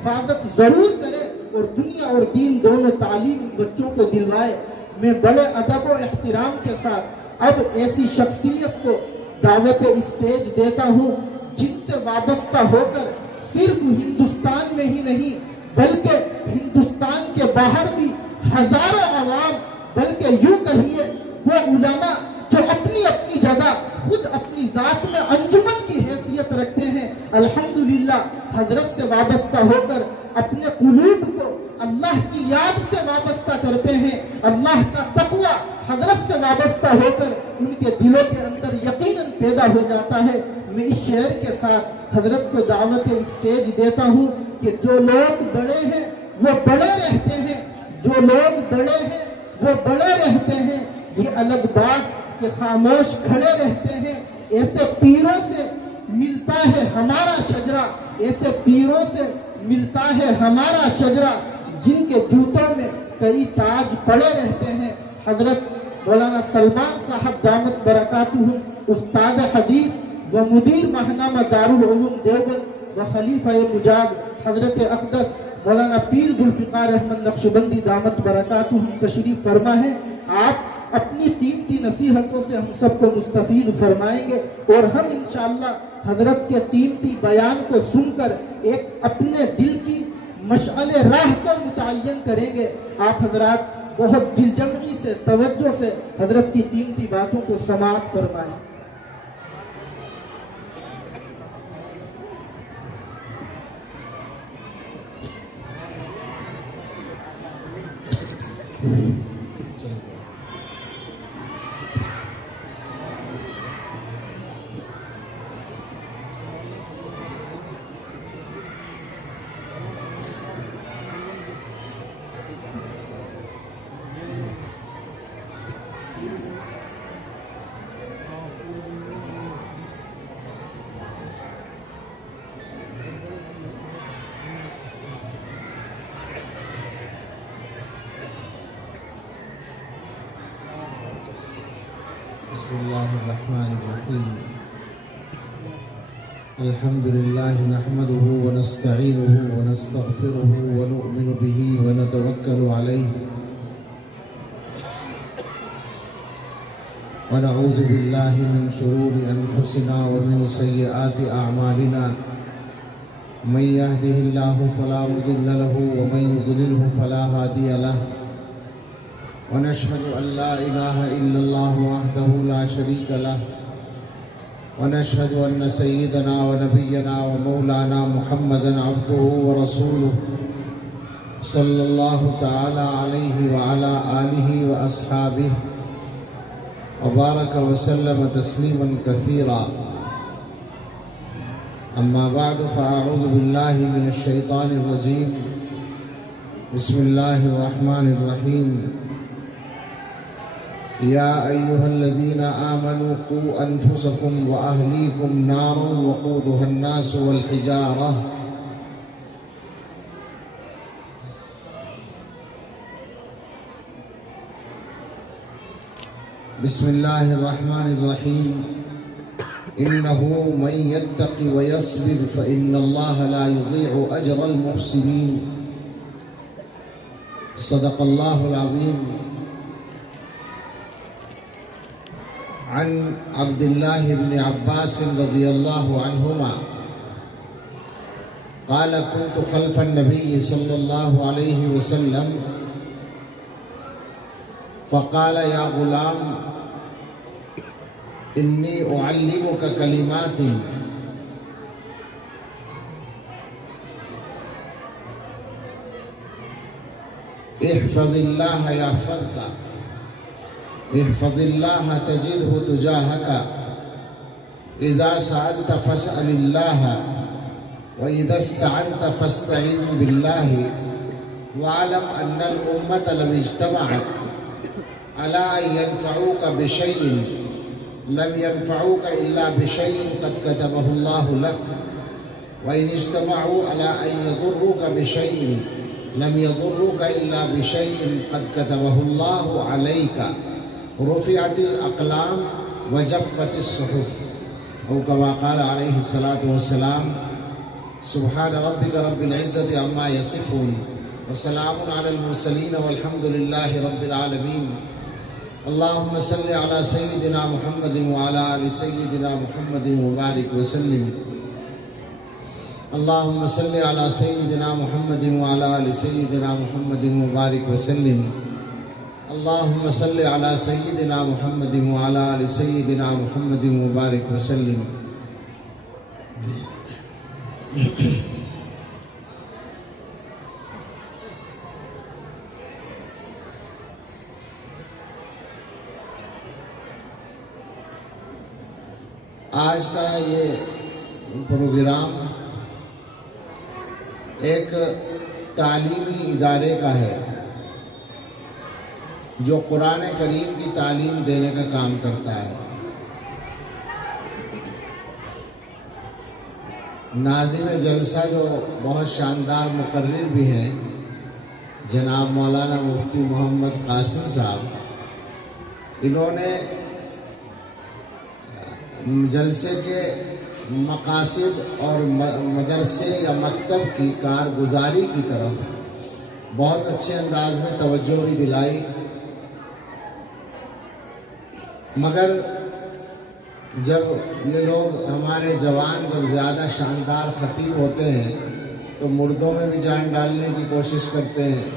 حفاظت ضرور کرے اور دنیا اور دین دونوں تعلیم بچوں کو دلوائے۔ میں بڑے ادب و احترام کے ساتھ اب ایسی شخصیت کو دعوت اسٹیج دیتا ہوں جن سے وابستہ ہو کر صرف ہندوستان میں ہی نہیں بلکہ ہندوستان کے باہر بھی ہزاروں عوام، بلکہ یوں کہیے وہ علماء جو اپنی اپنی جگہ خود اپنی ذات میں انجمن کی حیثیت رکھتے ہیں، الحمدللہ حضرت سے وابستہ ہو کر اپنے قلوب کو اللہ کی یاد سے وابستہ کرتے ہیں۔ اللہ کا تقوی حضرت سے وابستہ ہو کر ان کے دلوں کے اندر یقیناً پیدا ہو جاتا ہے۔ میں اس شعر کے ساتھ حضرت کو دعوت اسٹیج دیتا ہوں کہ جو لوگ بڑے ہیں وہ بڑے رہتے ہیں، جو لوگ بڑے ہیں وہ بڑے رہتے ہیں، یہ الگ بات کہ خاموش کھڑے رہتے ہیں۔ ایسے پیروں سے ملتا ہے ہمارا شجرہ، ایسے پیروں سے ملتا ہے ہمارا شجرہ، جن کے جوتوں میں کئی تاج پڑے رہتے ہیں۔ حضرت مولانا سلمان صاحب دامت برکاتہ استاد حدیث و مدیر ماہنامہ دارالعلوم دیوبند و خلیفہ مجاز حضرت اقدس مولانا پیر ذوالفقار احمد نقشبندی دامت برکاتہ تشریف فرما ہے۔ آپ اپنی قیمتی نصیحتوں سے ہم سب کو مستفید فرمائیں گے اور ہم انشاءاللہ حضرت کے قیمتی بیان کو سن کر ایک اپنے دل کی مشعل راہ کو متعین کریں گے۔ آپ حضرات بہت دل جمعی سے توجہ سے حضرت کی قیمتی باتوں کو سماعت فرمائیں۔ بسم الله الرحمن الرحيم الحمد لله نحمده ونستعينه ونستغفره ونؤمن به ونتوكل عليه ونعوذ بالله من شرور أنفسنا ومن سيئات أعمالنا من يهده الله فلا مضل له ومن يضلله فلا هادي له ونشهد أن لا إله إلا الله وحده لا شريك له ونشهد أن سيدنا ونبينا ومولانا محمدا عبده ورسوله صلى الله تعالى عليه وعلى آله وأصحابه وبارك وسلم تسليما كثيرا أما بعد فأعوذ بالله من الشيطان الرجيم بسم الله الرحمن الرحيم يا أيها الذين آمنوا قوا أنفسكم وأهليكم نارا وقودها الناس والحجارة بسم الله الرحمن الرحيم إنه من يتق ويصبر فإن الله لا يضيع أجر المحسنين صدق الله العظيم عن عبد الله بن عباس رضي الله عنهما قال كنت خلف النبي صلى الله عليه وسلم فقال يا غلام إني أعلمك كلمات احفظ الله يحفظك احفظ الله تجده تجاهك إذا سألت فاسأل الله وإذا استعنت فاستعن بالله واعلم أن الأمة لم اجتمعت على أن ينفعوك بشيء لم ينفعوك إلا بشيء قد كتبه الله لك وإن اجتمعوا على أن يضروك بشيء لم يضروك إلا بشيء قد كتبه الله عليك رفعت الأقلام وجفت الصحف أو كما قال عليه الصلاة والسلام سبحان ربک رب العزت عما یصفون وسلام علی المرسلین والحمد للہ رب العالمین. اللہم صل علی سیدنا محمد وعلی آل سیدنا محمد وبارک وسلم. اللہم صل علی سیدنا محمد وعلی آل سیدنا محمد وبارک وسلم. اللہم صل علی سیدنا محمد وعلی آل سیدنا محمد وبارک وسلم. آج کا یہ پروگرام ایک تعلیمی ادارے کا ہے جو قرآن کریم کی تعلیم دینے کا کام کرتا ہے. ناظم جلسہ جو بہت شاندار مقرر بھی ہیں جناب مولانا مفتی محمد قاسم صاحب، انہوں نے جلسے کے مقاصد اور مدرسے یا مکتب کی کارگزاری کی طرف بہت اچھے انداز میں توجہ بھی دلائی. مگر جب یہ لوگ ہمارے جوان جب زیادہ شاندار خطیب ہوتے ہیں تو مردوں میں بھی جان ڈالنے کی کوشش کرتے ہیں.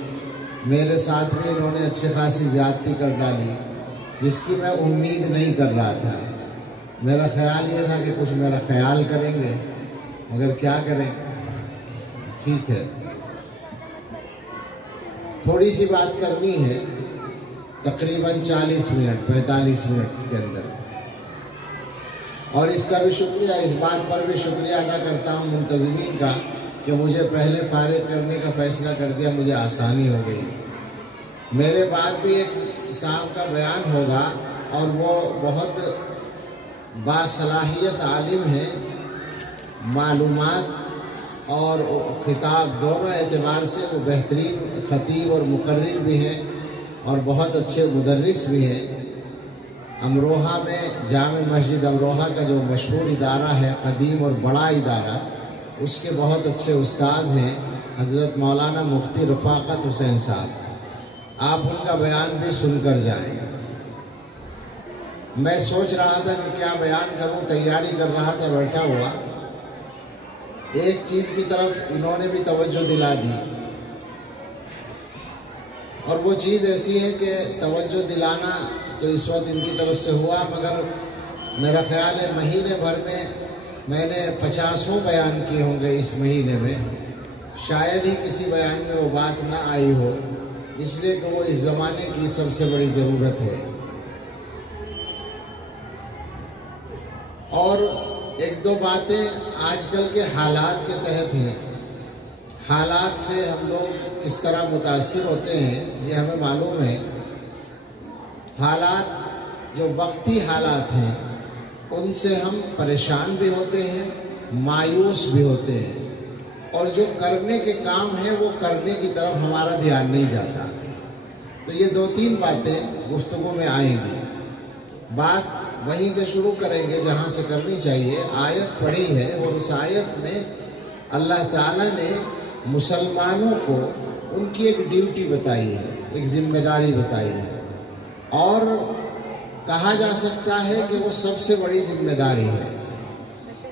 میرے ساتھ بھی انہوں نے اچھے خاصی زیادتی کر ڈالی جس کی میں امید نہیں کر رہا تھا. میرا خیال یہ تھا کہ کچھ میرا خیال کریں گے، مگر کیا کریں. ٹھیک ہے، تھوڑی سی بات کرنی ہے، تقریباً 40 منٹ 45 منٹ کے اندر. اور اس کا بھی شکریہ، اس بات پر بھی شکریہ ادا کرتا ہوں منتظمین کا کہ مجھے پہلے فارغ کرنے کا فیصلہ کر دیا، مجھے آسانی ہو گئی. میرے بعد بھی ایک صاحب کا بیان ہوگا اور وہ بہت باصلاحیت عالم ہے، معلومات اور خطاب دونوں اعتبار سے وہ بہترین خطیب اور مقرر بھی ہیں اور بہت اچھے مدرس بھی ہیں. امروہہ میں جامع مسجد امروہہ کا جو مشہور ادارہ ہے، قدیم اور بڑا ادارہ، اس کے بہت اچھے استاذ ہیں حضرت مولانا مفتی رفاقت حسین صاحب. آپ ان کا بیان بھی سن کر جائیں. میں سوچ رہا تھا کہ کیا بیان کروں، تیاری کر رہا تھا بیٹھا ہوا. ایک چیز کی طرف انہوں نے بھی توجہ دلا دی اور وہ چیز ایسی ہے کہ توجہ دلانا تو اس وقت ان کی طرف سے ہوا، مگر میرا خیال ہے مہینے بھر میں نے 50 بیان کیے ہوں گے. اس مہینے میں شاید ہی کسی بیان میں وہ بات نہ آئی ہو، اس لیے کہ وہ اس زمانے کی سب سے بڑی ضرورت ہے. اور ایک دو باتیں آج کل کے حالات کے تحت ہیں. حالات سے ہم لوگ کس طرح متاثر ہوتے ہیں یہ ہمیں معلوم ہے. حالات جو وقتی حالات ہیں ان سے ہم پریشان بھی ہوتے ہیں، مایوس بھی ہوتے ہیں، اور جو کرنے کے کام ہیں وہ کرنے کی طرف ہمارا دھیان نہیں جاتا. تو یہ 2-3 باتیں گفتگو میں آئیں گی. بات وہیں سے شروع کریں گے جہاں سے کرنی چاہیے. آیت پڑھی ہے اور اس آیت میں اللہ تعالیٰ نے مسلمانوں کو ان کی ایک ڈیوٹی بتائی ہے، ایک ذمہ داری بتائی ہے، اور کہا جا سکتا ہے کہ وہ سب سے بڑی ذمہ داری ہے.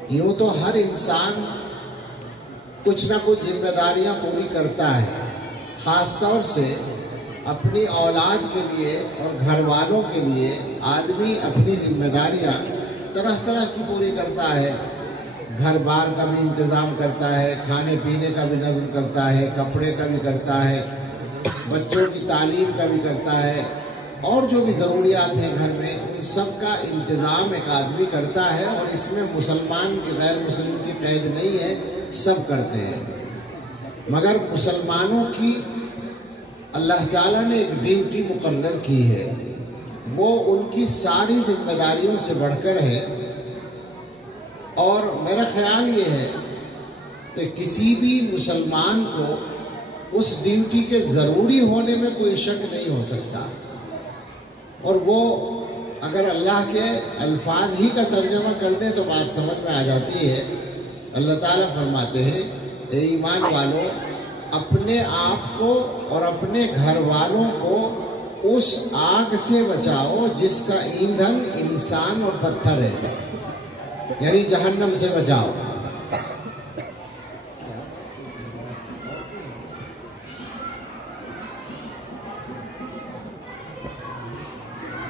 یوں تو ہر انسان کچھ نہ کچھ ذمہ داریاں پوری کرتا ہے، خاص طور سے اپنی اولاد کے لیے اور گھر والوں کے لیے آدمی اپنی ذمہ داریاں طرح طرح کی پوری کرتا ہے. گھر بار کا بھی انتظام کرتا ہے، کھانے پینے کا بھی نظم کرتا ہے، کپڑے کا بھی کرتا ہے، بچوں کی تعلیم کا بھی کرتا ہے، اور جو بھی ضروریات ہیں گھر میں ان سب کا انتظام ایک آدمی کرتا ہے. اور اس میں مسلمان کی غیر مسلم کی قید نہیں ہے، سب کرتے ہیں. مگر مسلمانوں کی اللہ تعالیٰ نے ایک ڈیوٹی مقرر کی ہے، وہ ان کی ساری ذمہ داریوں سے بڑھ کر ہے. اور میرا خیال یہ ہے کہ کسی بھی مسلمان کو اس ڈیوٹی کے ضروری ہونے میں کوئی شک نہیں ہو سکتا. اور وہ اگر اللہ کے الفاظ ہی کا ترجمہ کر دیں تو بات سمجھ میں آ جاتی ہے اللہ تعالیٰ فرماتے ہیں اے ایمان والوں، اپنے آپ کو اور اپنے گھر والوں کو اس آگ سے بچاؤ جس کا ایندھن انسان اور پتھر ہے، یعنی جہنم سے بچاؤ۔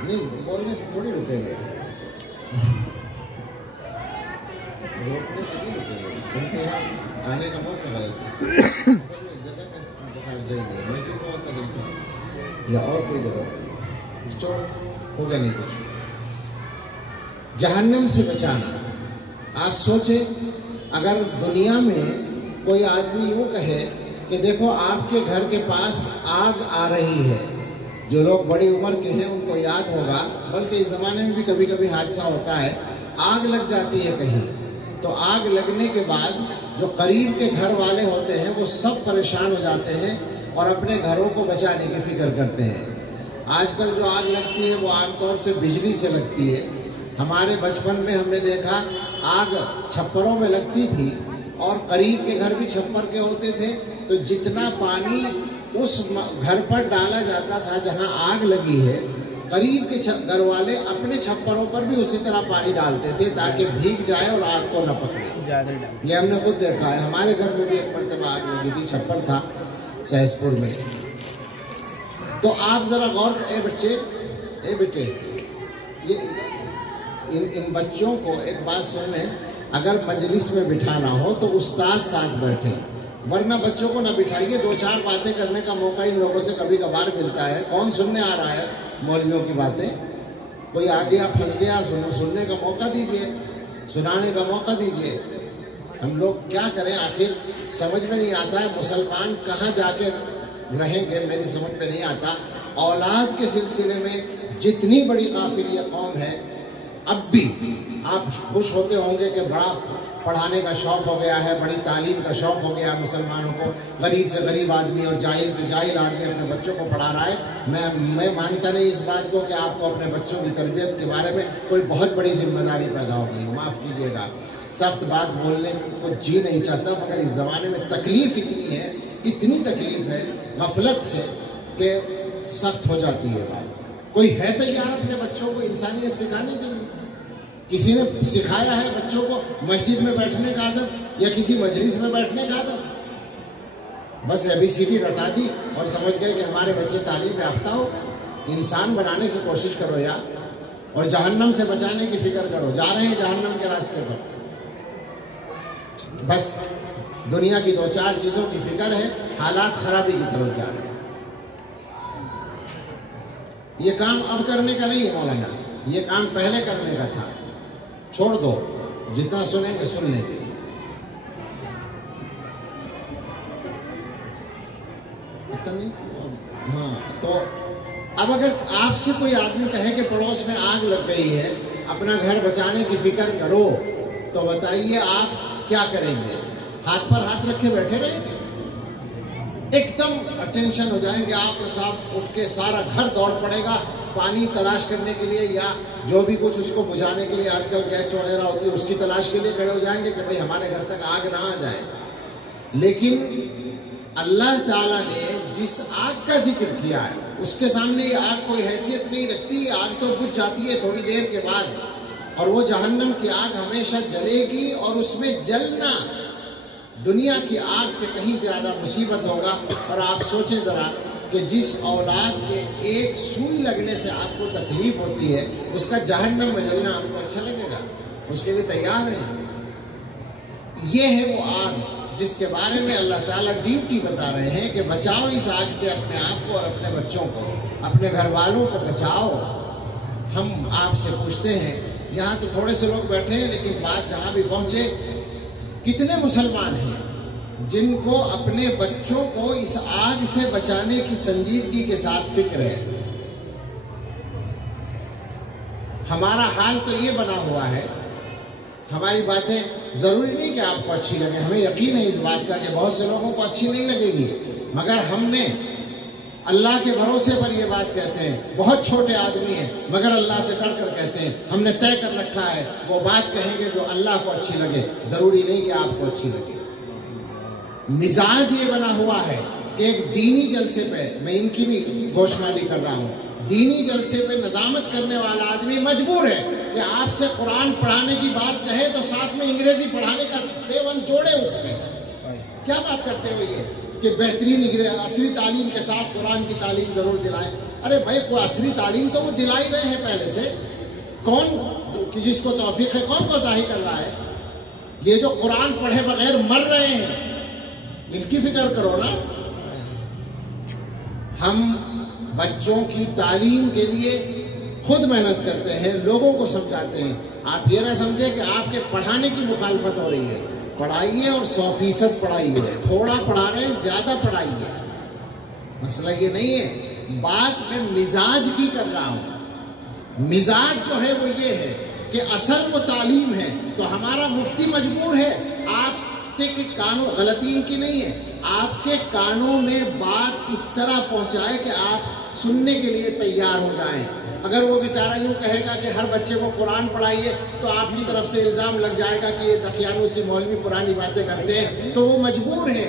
نہیں، بولنے سے تھوڑی رکیں گے، روکنے سے نہیں رکیں گے، ان کے یہاں آنے کا موقع غلط ہے، جگہ کا انتخاب صحیح نہیں، مسجد میں ہوتا دل سے یا اور کوئی جگہ چھوڑ ہوگا نہیں کچھ۔ جہنم سے بچانا، آپ سوچیں اگر دنیا میں کوئی آدمی یوں کہے کہ دیکھو آپ کے گھر کے پاس آگ آ رہی ہے، جو لوگ بڑی عمر کے ہیں ان کو یاد ہوگا، بلکہ اس زمانے میں بھی کبھی کبھی حادثہ ہوتا ہے، آگ لگ جاتی ہے کہیں، تو آگ لگنے کے بعد جو قریب کے گھر والے ہوتے ہیں وہ سب پریشان ہو جاتے ہیں اور اپنے گھروں کو بچانے کی فکر کرتے ہیں۔ آج کل جو آگ لگتی ہے وہ عام طور سے بجلی سے لگتی ہے۔ ہمارے بچپن میں ہم نے دیکھا آگ چھپروں میں لگتی تھی اور قریب کے گھر بھی چھپر کے ہوتے تھے، تو جتنا پانی اس گھر پر ڈالا جاتا تھا جہاں آگ لگی ہے، قریب کے گھر والے اپنے چھپروں پر بھی اسی طرح پانی ڈالتے تھے تاکہ بھیگ جائے اور آگ کو نہ پکڑے۔ یہ ہم نے خود دیکھا ہے، ہمارے گھر میں بھی ایک مرتبہ آگ لگی تھی، چھپر تھا سہس پور میں۔ تو آپ ذرا غور، اے بیٹے ان بچوں کو ایک بات سن لیں، اگر مجلس میں بٹھانا ہو تو استاد ساتھ بیٹھے، ورنہ بچوں کو نہ بٹھائیے، دو چار باتیں کرنے کا موقع ان لوگوں سے کبھی کبھار ملتا ہے۔ کون سننے آ رہا ہے مولویوں کی باتیں؟ کوئی آ گیا پھنس گیا، سننے کا موقع دیجیے، سنانے کا موقع دیجیے۔ ہم لوگ کیا کریں آخر؟ سمجھ میں نہیں آتا ہے مسلمان کہاں جا کے رہیں گے، میری سمجھ میں نہیں آتا۔ اولاد کے سلسلے میں جتنی بڑی غافل یہ قوم ہے، اب بھی آپ خوش ہوتے ہوں گے کہ بڑا پڑھانے کا شوق ہو گیا ہے، بڑی تعلیم کا شوق ہو گیا مسلمانوں کو، غریب سے غریب آدمی اور جاہل سے جاہل آدمی اپنے بچوں کو پڑھا رہا ہے۔ میں مانتا نہیں اس بات کو کہ آپ کو اپنے بچوں کی تربیت کے بارے میں کوئی بہت بڑی ذمہ داری پیدا ہو گئی، معاف کیجیے گا، سخت بات بولنے کو جی نہیں چاہتا، مگر اس زمانے میں تکلیف اتنی ہے، اتنی تکلیف ہے غفلت سے کہ سخت ہو جاتی ہے بات۔ کوئی ہے تیار اپنے بچوں کو انسانیت سکھانے کے لیے؟ کسی نے سکھایا ہے بچوں کو مسجد میں بیٹھنے کا عادت یا کسی مجلس میں بیٹھنے کا عادت؟ بس ABCD رٹا دی اور سمجھ گئے کہ ہمارے بچے تعلیم یافتہ ہو۔ انسان بنانے کی کوشش کرو یار، اور جہنم سے بچانے کی فکر کرو۔ جا رہے ہیں جہنم کے راستے پر، بس دنیا کی دو چار چیزوں کی فکر ہے، حالات خرابی کی طرف جا رہے ہیں۔ یہ کام اب کرنے کا نہیں ہے مولانا، یہ کام پہلے کرنے کا تھا۔ چھوڑ دو، جتنا سنیں گے سن لیں گے۔ ہاں، تو اب اگر آپ سے کوئی آدمی کہے کہ پڑوس میں آگ لگ گئی ہے، اپنا گھر بچانے کی فکر کرو، تو بتائیے آپ کیا کریں گے؟ ہاتھ پر ہاتھ رکھے بیٹھے رہیں گے؟ ایک دم اٹینشن ہو جائیں گے آپ صاحب، اٹھ کے سارا گھر دوڑ پڑے گا پانی تلاش کرنے کے لیے، یا جو بھی کچھ اس کو بجھانے کے لیے آج کل گیس وغیرہ ہوتی ہے اس کی تلاش کے لیے کھڑے ہو جائیں گے کہ بھئی ہمارے گھر تک آگ نہ آ جائے۔ لیکن اللہ تعالیٰ نے جس آگ کا ذکر کیا ہے اس کے سامنے یہ آگ کوئی حیثیت نہیں رکھتی۔ آگ تو بجھ جاتی ہے تھوڑی دیر کے بعد، اور وہ جہنم کی آگ ہمیشہ جلے گی، اور اس میں جلنا دنیا کی آگ سے کہیں زیادہ مصیبت ہوگا۔ اور آپ سوچیں ذرا کہ جس اولاد کے ایک سوئی لگنے سے آپ کو تکلیف ہوتی ہے، اس کا جہنم میں جلنا آپ کو اچھا لگے گا؟ اس کے لیے تیار ہیں؟ یہ ہے وہ آگ جس کے بارے میں اللہ تعالیٰ ڈیوٹی بتا رہے ہیں کہ بچاؤ اس آگ سے اپنے آپ کو اور اپنے بچوں کو، اپنے گھر والوں کو بچاؤ۔ ہم آپ سے پوچھتے ہیں، یہاں تو تھوڑے سے لوگ بیٹھے ہیں لیکن بات جہاں بھی پہنچے، کتنے مسلمان ہیں جن کو اپنے بچوں کو اس آگ سے بچانے کی سنجیدگی کے ساتھ فکر ہے؟ ہمارا حال تو یہ بنا ہوا ہے، ہماری باتیں ضروری نہیں کہ آپ کو اچھی لگے، ہمیں یقین ہے اس بات کا کہ بہت سے لوگوں کو اچھی نہیں لگے گی، مگر ہم نے اللہ کے بھروسے پر یہ بات کہتے ہیں، بہت چھوٹے آدمی ہیں مگر اللہ سے ڈر کر کہتے ہیں ہم نے طے کر رکھا ہے وہ بات کہیں گے جو اللہ کو اچھی لگے، ضروری نہیں کہ آپ کو اچھی لگے۔ مزاج یہ بنا ہوا ہے کہ ایک دینی جلسے پہ، میں ان کی بھی گوشمالی کر رہا ہوں، دینی جلسے پہ نظامت کرنے والا آدمی مجبور ہے کہ آپ سے قرآن پڑھانے کی بات کہے تو ساتھ میں انگریزی پڑھانے کا پیون جوڑے اس میں۔ کیا بات کرتے ہوئے یہ کہ بہترین عصری تعلیم کے ساتھ قرآن کی تعلیم ضرور دلائے؟ ارے بھائی عصری تعلیم تو وہ دلا ہی رہے ہیں پہلے سے، کون جس کو توفیق ہے کون کوتاہی کر رہا ہے؟ یہ جو قرآن پڑھے بغیر مر رہے ہیں ان کی فکر کرو نا۔ ہم بچوں کی تعلیم کے لیے خود محنت کرتے ہیں، لوگوں کو سمجھاتے ہیں۔ آپ یہ نہ سمجھے کہ آپ کے پڑھانے کی مخالفت ہو رہی ہے، پڑھائیے اور 100% پڑھائیے، تھوڑا پڑھا رہے ہیں زیادہ پڑھائیے، مسئلہ یہ نہیں ہے۔ بات میں مزاج کی کر رہا ہوں، مزاج جو ہے وہ یہ ہے کہ اصل وہ تعلیم ہے تو ہمارا مفتی مجبور ہے آپ کے کانوں، غلطی ان کی نہیں ہے، آپ کے کانوں میں بات اس طرح پہنچائے کہ آپ سننے کے لیے تیار ہو جائیں۔ اگر وہ بیچارہ یوں کہے گا کہ ہر بچے کو قرآن پڑھائیے تو آپ کی طرف سے الزام لگ جائے گا کہ یہ دقیانوسی مولوی پرانی باتیں کرتے ہیں، تو وہ مجبور ہے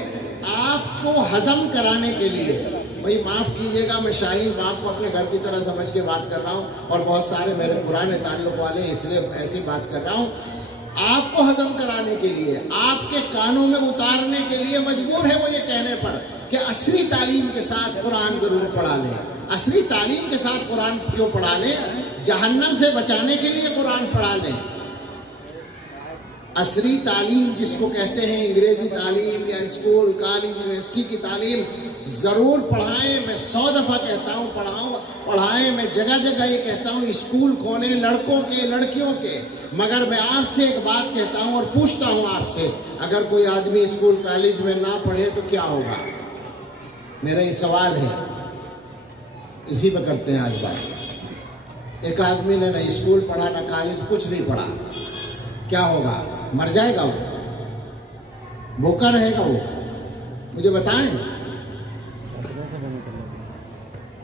آپ کو ہضم کرانے کے لیے۔ بھائی معاف کیجیے گا، میں شاہین باپ کو اپنے گھر کی طرح سمجھ کے بات کر رہا ہوں اور بہت سارے میرے پرانے تعلق والے ہیں اس لیے ایسی بات کر رہا ہوں۔ آپ کو ہضم کرانے کے لیے، آپ کے کانوں میں اتارنے کے لیے مجبور ہے وہ یہ کہنے پر کہ عصری تعلیم کے ساتھ قرآن ضرور پڑھا لیں۔ عصری تعلیم کے ساتھ قرآن کیوں پڑھا لیں؟ جہنم سے بچانے کے لیے قرآن پڑھا لیں۔ عصری تعلیم جس کو کہتے ہیں انگریزی تعلیم یا اسکول کالج یونیورسٹی کی تعلیم ضرور پڑھائیں، میں 100 دفعہ کہتا ہوں پڑھائیں، میں جگہ جگہ یہ کہتا ہوں اسکول کھولیں لڑکوں کے لڑکیوں کے، مگر میں آپ سے ایک بات کہتا ہوں اور پوچھتا ہوں آپ سے، اگر کوئی آدمی اسکول کالج میں نہ پڑھے تو کیا ہوگا؟ میرا یہ سوال ہے، اسی پہ کرتے ہیں آج بات۔ ایک آدمی نے نہ اسکول پڑھا نہ کالج، کچھ نہیں پڑھا، کیا ہوگا؟ مر جائے گا وہ؟ بھوکا رہے گا وہ؟ مجھے بتائیں،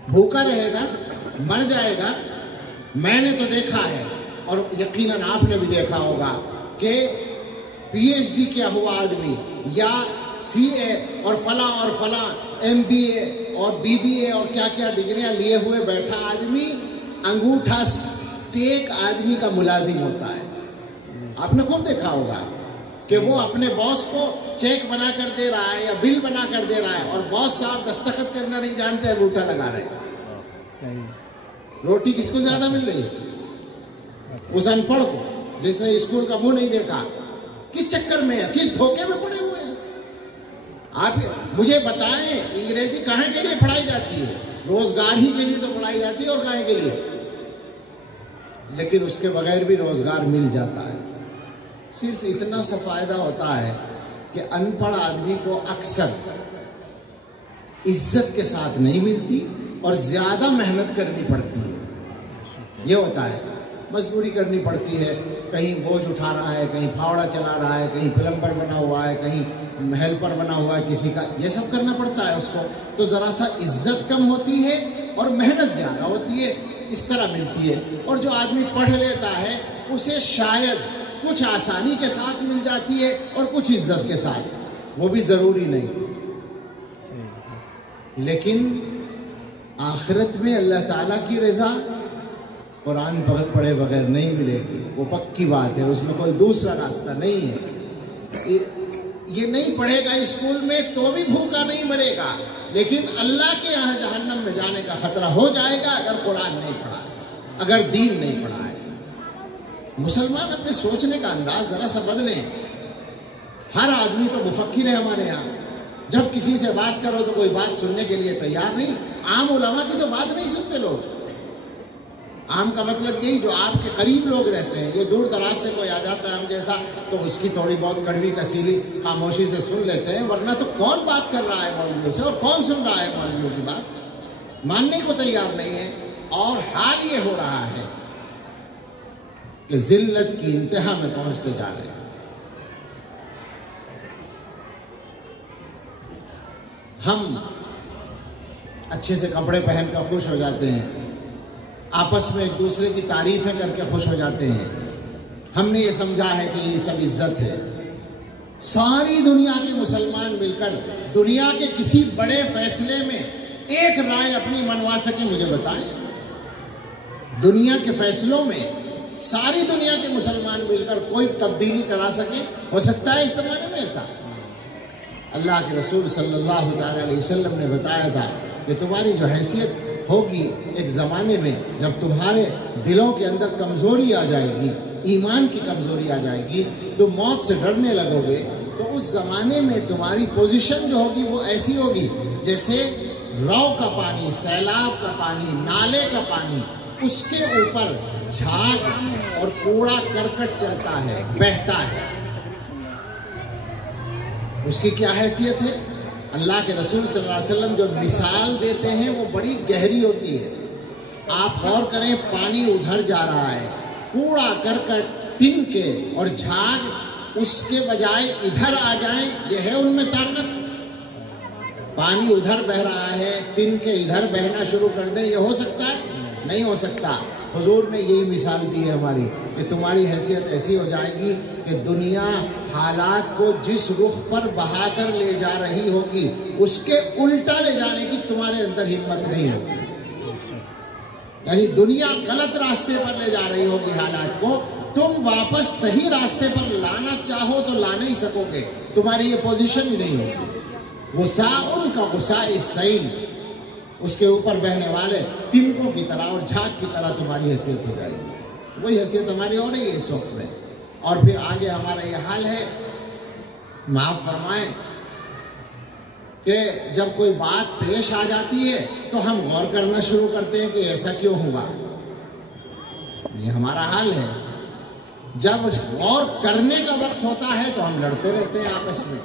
بھوکا رہے گا؟ مر جائے گا؟ میں نے تو دیکھا ہے اور یقیناً آپ نے بھی دیکھا ہوگا کہ پی ایچ ڈی کیا ہوا آدمی یا سی اے اور فلاں ایم بی اے اور بی بی اے اور کیا کیا ڈگریاں لیے ہوئے بیٹھا آدمی انگوٹھا ٹیک آدمی کا ملازم ہوتا ہے۔ آپ نے خوب دیکھا ہوگا کہ وہ اپنے باس کو چیک بنا کر دے رہا ہے یا بل بنا کر دے رہا ہے اور باس صاحب دستخط کرنا نہیں جانتے، انگوٹھا لگا رہے ہیں۔ روٹی کس کو زیادہ مل رہی ہے؟ اس ان پڑھ کو جس نے اسکول کا منہ نہیں دیکھا۔ کس چکر میں ہے؟ کس دھوکے میں پڑے ہوئے ہیں؟ آپ مجھے بتائیں، انگریزی کہاں کے لیے پڑھائی جاتی ہے؟ روزگار ہی کے لیے تو پڑھائی جاتی ہے، اور کہاں کے لیے؟ لیکن اس کے بغیر بھی روزگار مل جاتا ہے۔ صرف اتنا سا فائدہ ہوتا ہے کہ ان پڑھ آدمی کو اکثر عزت کے ساتھ نہیں ملتی اور زیادہ محنت کرنی پڑتی ہے۔ یہ ہوتا ہے، مزدوری کرنی پڑتی ہے، کہیں بوجھ اٹھا رہا ہے، کہیں پھاوڑا چلا رہا ہے، کہیں پلمبر بنا ہوا ہے، کہیں ہیلپر بنا ہوا ہے کسی کا، یہ سب کرنا پڑتا ہے اس کو، تو ذرا سا عزت کم ہوتی ہے اور محنت زیادہ ہوتی ہے، اس طرح ملتی ہے۔ اور جو آدمی پڑھ لیتا ہے اسے شاید کچھ آسانی کے ساتھ مل جاتی ہے اور کچھ عزت کے ساتھ، وہ بھی ضروری نہیں۔ لیکن آخرت میں اللہ تعالیٰ کی رضا قرآن پڑھے بغیر نہیں ملے گی، وہ پکی بات ہے، اس میں کوئی دوسرا راستہ نہیں ہے۔ یہ نہیں پڑھے گا اسکول میں تو بھی بھوکا نہیں مرے گا، لیکن اللہ کے یہاں جہنم میں جانے کا خطرہ ہو جائے گا اگر قرآن نہیں پڑھا، اگر دین نہیں پڑھا ہے۔ مسلمان اپنے سوچنے کا انداز ذرا سا بدلیں۔ ہر آدمی تو مفکر ہے ہمارے یہاں، جب کسی سے بات کرو تو کوئی بات سننے کے لیے تیار نہیں۔ عام علماء کی تو بات نہیں سنتے لوگ۔ عام کا مطلب یہی جو آپ کے قریب لوگ رہتے ہیں، یہ دور دراز سے کوئی آ جاتا ہے ہم جیسا تو اس کی تھوڑی بہت کڑوی کسیلی خاموشی سے سن لیتے ہیں، ورنہ تو کون بات کر رہا ہے مولویوں سے اور کون سن رہا ہے مولویوں کی بات؟ ماننے کو تیار نہیں ہے۔ اور حال یہ ہو رہا ہے کہ ذلت کی انتہا میں پہنچتے جا رہے ہیں۔ ہم اچھے سے کپڑے پہن کر خوش ہو جاتے ہیں، آپس میں ایک دوسرے کی تعریفیں کر کے خوش ہو جاتے ہیں. ہم نے یہ سمجھا ہے کہ یہ سب عزت ہے. ساری دنیا کے مسلمان مل کر دنیا کے کسی بڑے فیصلے میں ایک رائے اپنی منوا سکے، مجھے بتائیں. دنیا کے فیصلوں میں ساری دنیا کے مسلمان مل کر کوئی تبدیلی کرا سکے؟ ہو سکتا ہے اس زمانے میں ایسا؟ اللہ کے رسول صلی اللہ تعالی علیہ وسلم نے بتایا تھا کہ تمہاری جو حیثیت ہوگی ایک زمانے میں جب تمہارے دلوں کے اندر کمزوری آ جائے گی، ایمان کی کمزوری آ جائے گی، تو موت سے ڈرنے لگو گے، تو اس زمانے میں تمہاری پوزیشن جو ہوگی وہ ایسی ہوگی جیسے رو کا پانی، سیلاب کا پانی، نالے کا پانی، اس کے اوپر جھاگ اور کوڑا کرکٹ چلتا ہے، بہتا ہے. اس کی کیا حیثیت ہے؟ اللہ کے رسول صلی اللہ علیہ وسلم جو مثال دیتے ہیں وہ بڑی گہری ہوتی ہے. آپ غور کریں، پانی ادھر جا رہا ہے، کوڑا کرکٹ تنکے اور جھاگ اس کے بجائے ادھر آ جائیں، یہ ہے ان میں طاقت. پانی ادھر بہ رہا ہے، تنکے ادھر بہنا شروع کر دیں، یہ ہو سکتا ہے؟ نہیں ہو سکتا. حضور نے یہی مثال دی ہے ہماری کہ تمہاری حیثیت ایسی ہو جائے گی کہ دنیا حالات کو جس رخ پر بہا کر لے جا رہی ہوگی اس کے الٹا لے جانے کی تمہارے اندر ہمت نہیں ہوگی. یعنی دنیا غلط راستے پر لے جا رہی ہوگی حالات کو، تم واپس صحیح راستے پر لانا چاہو تو لا نہیں سکو گے، تمہاری یہ پوزیشن ہی نہیں ہوگی. غصہ ان کا غصہ السیل، اس کے اوپر بہنے والے تنکوں کی طرح اور جھاگ کی طرح تمہاری حیثیت ہو جائے گی. وہی حیثیت ہماری ہو رہی ہے اس وقت میں. اور پھر آگے ہمارا یہ حال ہے، معاف فرمائیں، کہ جب کوئی بات پیش آ جاتی ہے تو ہم غور کرنا شروع کرتے ہیں کہ ایسا کیوں ہوا. یہ ہمارا حال ہے. جب غور کرنے کا وقت ہوتا ہے تو ہم لڑتے رہتے ہیں آپس میں،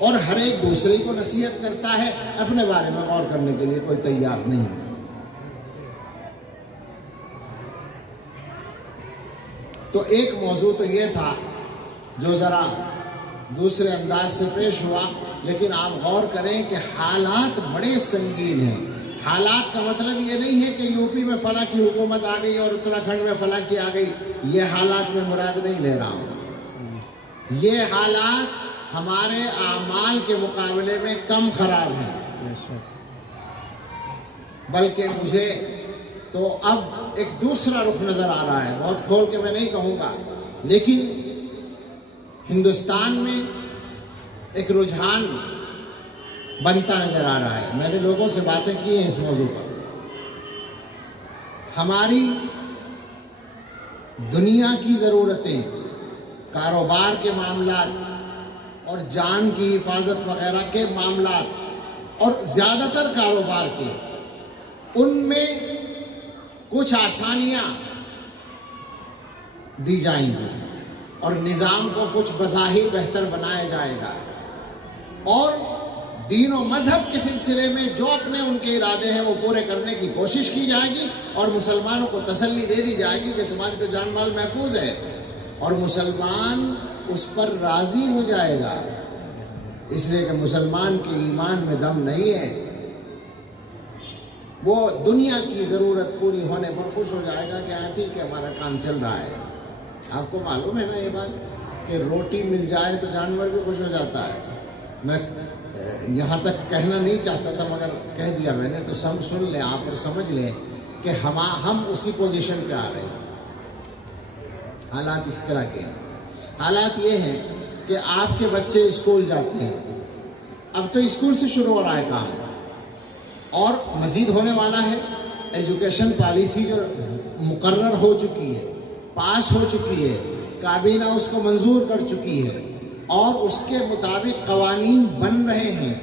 اور ہر ایک دوسرے کو نصیحت کرتا ہے، اپنے بارے میں غور کرنے کے لیے کوئی تیار نہیں ہے. تو ایک موضوع تو یہ تھا جو ذرا دوسرے انداز سے پیش ہوا، لیکن آپ غور کریں کہ حالات بڑے سنگین ہیں. حالات کا مطلب یہ نہیں ہے کہ یو پی میں فلاں کی حکومت آ گئی اور اتراکھنڈ میں فلاں کی آ گئی، یہ حالات میں مراد نہیں لے رہا ہوں. یہ حالات ہمارے اعمال کے مقابلے میں کم خراب ہیں. بلکہ مجھے تو اب ایک دوسرا رخ نظر آ رہا ہے، بہت کھول کے میں نہیں کہوں گا، لیکن ہندوستان میں ایک رجحان بنتا نظر آ رہا ہے. میں نے لوگوں سے باتیں کی ہیں اس موضوع پر. ہماری دنیا کی ضرورتیں، کاروبار کے معاملات اور جان کی حفاظت وغیرہ کے معاملات، اور زیادہ تر کاروبار کے، ان میں کچھ آسانیاں دی جائیں گی اور نظام کو کچھ بظاہر بہتر بنایا جائے گا. اور دین و مذہب کے سلسلے میں جو اپنے ان کے ارادے ہیں وہ پورے کرنے کی کوشش کی جائے گی، اور مسلمانوں کو تسلی دے دی جائے گی کہ تمہاری تو جان مال محفوظ ہے، اور مسلمان اس پر راضی ہو جائے گا، اس لیے کہ مسلمان کے ایمان میں دم نہیں ہے. وہ دنیا کی ضرورت پوری ہونے پر خوش ہو جائے گا کہ ہاں ٹھیک ہے ہمارا کام چل رہا ہے. آپ کو معلوم ہے نا یہ بات کہ روٹی مل جائے تو جانور بھی خوش ہو جاتا ہے. میں یہاں تک کہنا نہیں چاہتا تھا مگر کہہ دیا میں نے، تو سب سن لیں آپ اور سمجھ لیں کہ ہم اسی پوزیشن پہ آ رہے ہیں. حالات اس طرح کے ہیں. حالات یہ ہیں کہ آپ کے بچے اسکول جاتے ہیں، اب تو اسکول سے شروع ہو رہا ہے کام، اور مزید ہونے والا ہے. ایجوکیشن پالیسی جو مقرر ہو چکی ہے، پاس ہو چکی ہے، کابینہ اس کو منظور کر چکی ہے، اور اس کے مطابق قوانین بن رہے ہیں.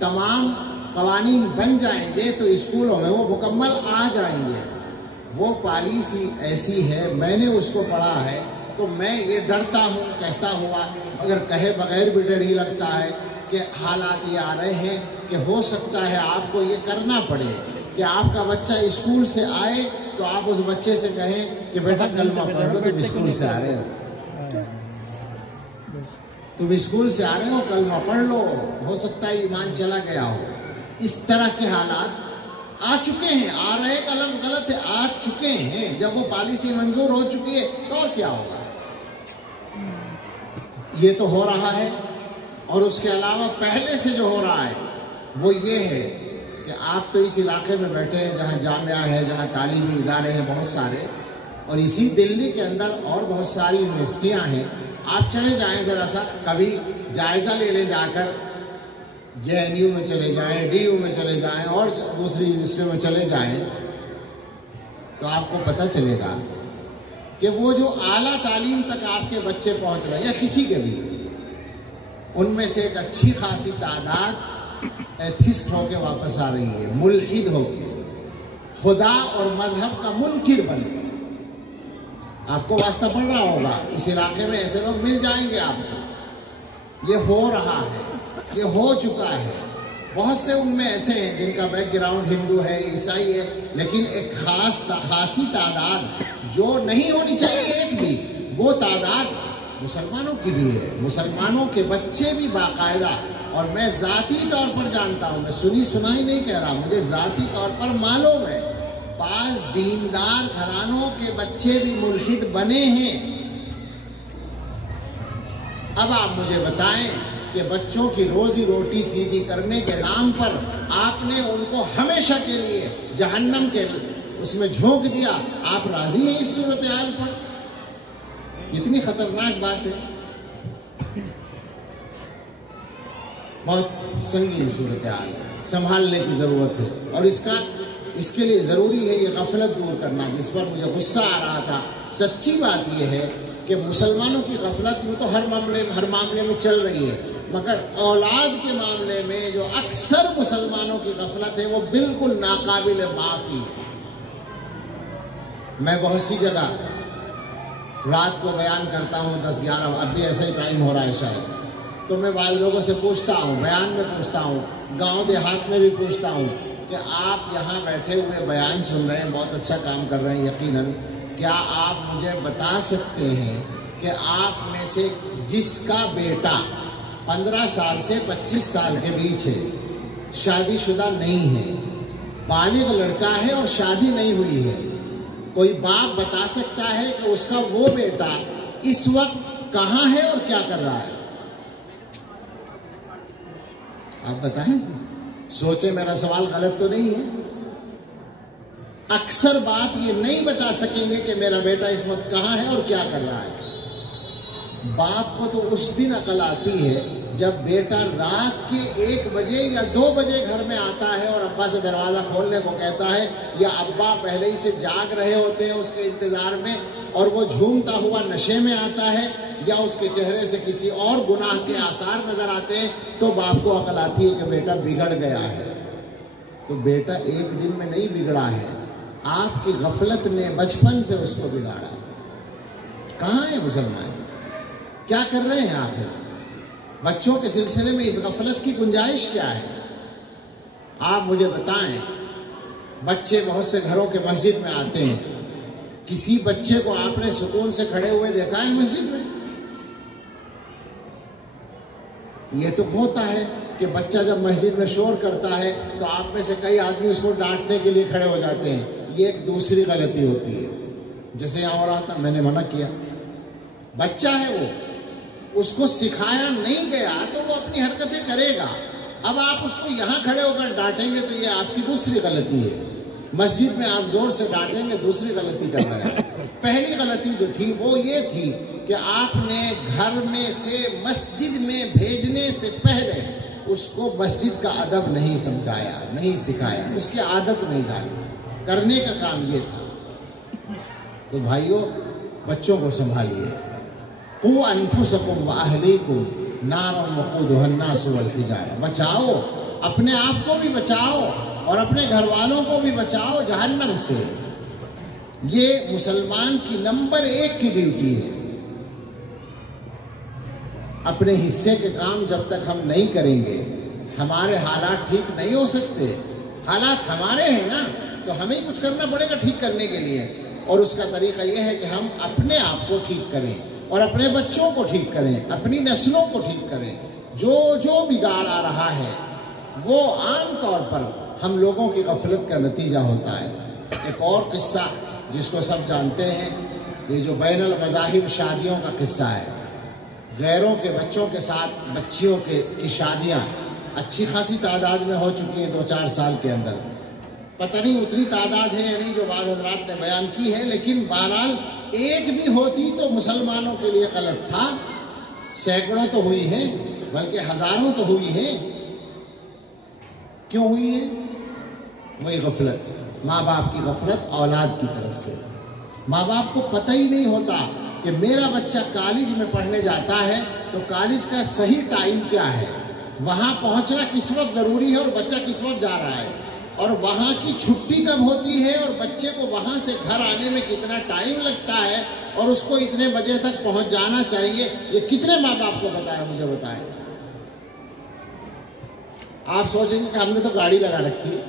تمام قوانین بن جائیں گے تو اسکولوں میں وہ مکمل آ جائیں گے. وہ پالیسی ایسی ہے، میں نے اس کو پڑھا ہے تو میں یہ ڈرتا ہوں کہتا ہوا، اگر کہے بغیر بھی ڈر ہی لگتا ہے کہ حالات یہ آ رہے ہیں کہ ہو سکتا ہے آپ کو یہ کرنا پڑے کہ آپ کا بچہ اسکول سے آئے تو آپ اس بچے سے کہیں کہ بیٹا کلمہ پڑھ لو، تم اسکول سے آ رہے ہو، تم اسکول سے آ رہے ہو کلمہ پڑھ لو، ہو سکتا ہے ایمان چلا گیا ہو. اس طرح کے حالات آ چکے ہیں. آ رہے کا لفظ غلط ہے، آ چکے ہیں. جب وہ پالیسی منظور ہو چکی ہے تو اور کیا ہوگا. یہ تو ہو رہا ہے. اور اس کے علاوہ پہلے سے جو ہو رہا ہے وہ یہ ہے کہ آپ تو اس علاقے میں بیٹھے ہیں جہاں جامعہ ہے، جہاں تعلیمی ادارے ہیں بہت سارے، اور اسی دلی کے اندر اور بہت ساری یونیورسٹیاں ہیں. آپ چلے جائیں ذرا سا کبھی جائزہ لے لیں، جا کر JNU میں چلے جائیں، DU میں چلے جائیں اور دوسری یونیورسٹیوں میں چلے جائیں تو آپ کو پتہ چلے گا کہ وہ جو اعلیٰ تعلیم تک آپ کے بچے پہنچ رہے ہیں یا کسی کے بھی، ان میں سے ایک اچھی خاصی تعداد ایتھسٹ ہو کے واپس آ رہی ہے، ملحد ہو کے، خدا اور مذہب کا منکر بن کے. آپ کو واسطہ پڑ رہا ہوگا، اس علاقے میں ایسے لوگ مل جائیں گے آپ کو. یہ ہو رہا ہے، یہ ہو چکا ہے. بہت سے ان میں ایسے ہیں جن کا بیک گراؤنڈ ہندو ہے، عیسائی ہے، لیکن ایک خاصی تعداد جو نہیں ہونی چاہیے ایک بھی، وہ تعداد مسلمانوں کی بھی ہے. مسلمانوں کے بچے بھی باقاعدہ، اور میں ذاتی طور پر جانتا ہوں، میں سنی سنائی نہیں کہہ رہا، مجھے ذاتی طور پر معلوم ہے، بعض دیندار گھرانوں کے بچے بھی ملحد بنے ہیں. اب آپ مجھے بتائیں کہ بچوں کی روزی روٹی سیدھی کرنے کے نام پر آپ نے ان کو ہمیشہ کے لیے جہنم کے اس میں جھونک دیا. آپ راضی ہیں اس صورتحال پر؟ اتنی خطرناک بات ہے، بہت سنگین صورتحال، سنبھالنے کی ضرورت ہے. اور اس کے لیے ضروری ہے یہ غفلت دور کرنا، جس پر مجھے غصہ آ رہا تھا. سچی بات یہ ہے کہ مسلمانوں کی غفلت وہ تو ہر معاملے میں چل رہی ہے، مگر اولاد کے معاملے میں جو اکثر مسلمانوں کی غفلت ہے وہ بالکل ناقابل معافی ہے. میں بہت سی جگہ رات کو بیان کرتا ہوں 10-11، اب بھی ایسا ہی ٹائم ہو رہا ہے شاید، تو میں بعض لوگوں سے پوچھتا ہوں، بیان میں پوچھتا ہوں، گاؤں دیہات میں بھی پوچھتا ہوں کہ آپ یہاں بیٹھے ہوئے بیان سن رہے ہیں، بہت اچھا کام کر رہے ہیں یقیناً، کیا آپ مجھے بتا سکتے ہیں کہ آپ میں سے جس کا بیٹا 15 سال سے 25 سال کے بیچ ہے، شادی شدہ نہیں ہے، بالغ لڑکا ہے اور شادی نہیں ہوئی ہے، کوئی باپ بتا سکتا ہے کہ اس کا وہ بیٹا اس وقت کہاں ہے اور کیا کر رہا ہے؟ آپ بتائیں، سوچیں میرا سوال غلط تو نہیں ہے. اکثر باپ یہ نہیں بتا سکیں گے کہ میرا بیٹا اس وقت کہاں ہے اور کیا کر رہا ہے. باپ کو تو اس دن عقل آتی ہے جب بیٹا رات کے 1 بجے یا 2 بجے گھر میں آتا ہے اور ابا سے دروازہ کھولنے کو کہتا ہے، یا ابا پہلے ہی سے جاگ رہے ہوتے ہیں اس کے انتظار میں اور وہ جھومتا ہوا نشے میں آتا ہے یا اس کے چہرے سے کسی اور گناہ کے آثار نظر آتے ہیں، تو باپ کو عقل آتی ہے کہ بیٹا بگڑ گیا ہے. تو بیٹا ایک دن میں نہیں بگڑا ہے، آپ کی غفلت نے بچپن سے اس کو بگاڑا. کہاں ہے مسلمان؟ کیا کر رہے ہیں آپ؟ بچوں کے سلسلے میں اس غفلت کی گنجائش کیا ہے؟ آپ مجھے بتائیں. بچے بہت سے گھروں کے مسجد میں آتے ہیں، کسی بچے کو آپ نے سکون سے کھڑے ہوئے دیکھا ہے مسجد میں؟ یہ تو ہوتا ہے کہ بچہ جب مسجد میں شور کرتا ہے تو آپ میں سے کئی آدمی اس کو ڈانٹنے کے لیے کھڑے ہو جاتے ہیں. یہ ایک دوسری غلطی ہوتی ہے. جیسے یہاں ہو رہا تھا، میں نے منع کیا، بچہ ہے وہ، اس کو سکھایا نہیں گیا تو وہ اپنی حرکتیں کرے گا. اب آپ اس کو یہاں کھڑے ہو کر ڈانٹیں گے تو یہ آپ کی دوسری غلطی ہے. مسجد میں آپ زور سے ڈانٹیں گے، دوسری غلطی کر رہے ہیں. پہلی غلطی جو تھی وہ یہ تھی کہ آپ نے گھر میں سے مسجد میں بھیجنے سے پہلے اس کو مسجد کا ادب نہیں سمجھایا، نہیں سکھایا، اس کی عادت نہیں ڈالی. کرنے کا کام یہ تھا. تو بھائیوں، بچوں کو سنبھالیے. قوا انفسکم واہلیکم نارا وقودها الناس والحجارہ. بچاؤ، اپنے آپ کو بھی بچاؤ اور اپنے گھر والوں کو بھی بچاؤ جہنم سے. یہ مسلمان کی نمبر 1 کی ڈیوٹی ہے. اپنے حصے کے کام جب تک ہم نہیں کریں گے ہمارے حالات ٹھیک نہیں ہو سکتے. حالات ہمارے ہیں نا، تو ہمیں کچھ کرنا پڑے گا ٹھیک کرنے کے لیے. اور اس کا طریقہ یہ ہے کہ ہم اپنے آپ کو ٹھیک کریں اور اپنے بچوں کو ٹھیک کریں، اپنی نسلوں کو ٹھیک کریں. جو بگاڑ آ رہا ہے وہ عام طور پر ہم لوگوں کی غفلت کا نتیجہ ہوتا ہے۔ ایک اور قصہ جس کو سب جانتے ہیں، یہ جو بین المذاہب شادیوں کا قصہ ہے، غیروں کے بچوں کے ساتھ بچیوں کی شادیاں اچھی خاصی تعداد میں ہو چکی ہیں 2-4 سال کے اندر۔ پتہ نہیں اتنی تعداد ہے یا نہیں جو بعض حضرات نے بیان کی ہے، لیکن بہرحال ایک بھی ہوتی تو مسلمانوں کے لیے غلط تھا۔ سینکڑوں تو ہوئی ہیں، بلکہ ہزاروں تو ہوئی ہیں۔ کیوں ہوئی ہے؟ وہی غفلت، ماں باپ کی غفلت اولاد کی طرف سے۔ ماں باپ کو پتہ ہی نہیں ہوتا کہ میرا بچہ کالج میں پڑھنے جاتا ہے تو کالج کا صحیح ٹائم کیا ہے، وہاں پہنچنا کس وقت ضروری ہے اور بچہ کس وقت جا رہا ہے، اور وہاں کی چھٹی کب ہوتی ہے اور بچے کو وہاں سے گھر آنے میں کتنا ٹائم لگتا ہے اور اس کو اتنے بجے تک پہنچ جانا چاہیے۔ یہ کتنے ماں باپ کو بتایا؟ مجھے بتائیں۔ آپ سوچیں گے کہ ہم نے تو گاڑی لگا رکھی ہے،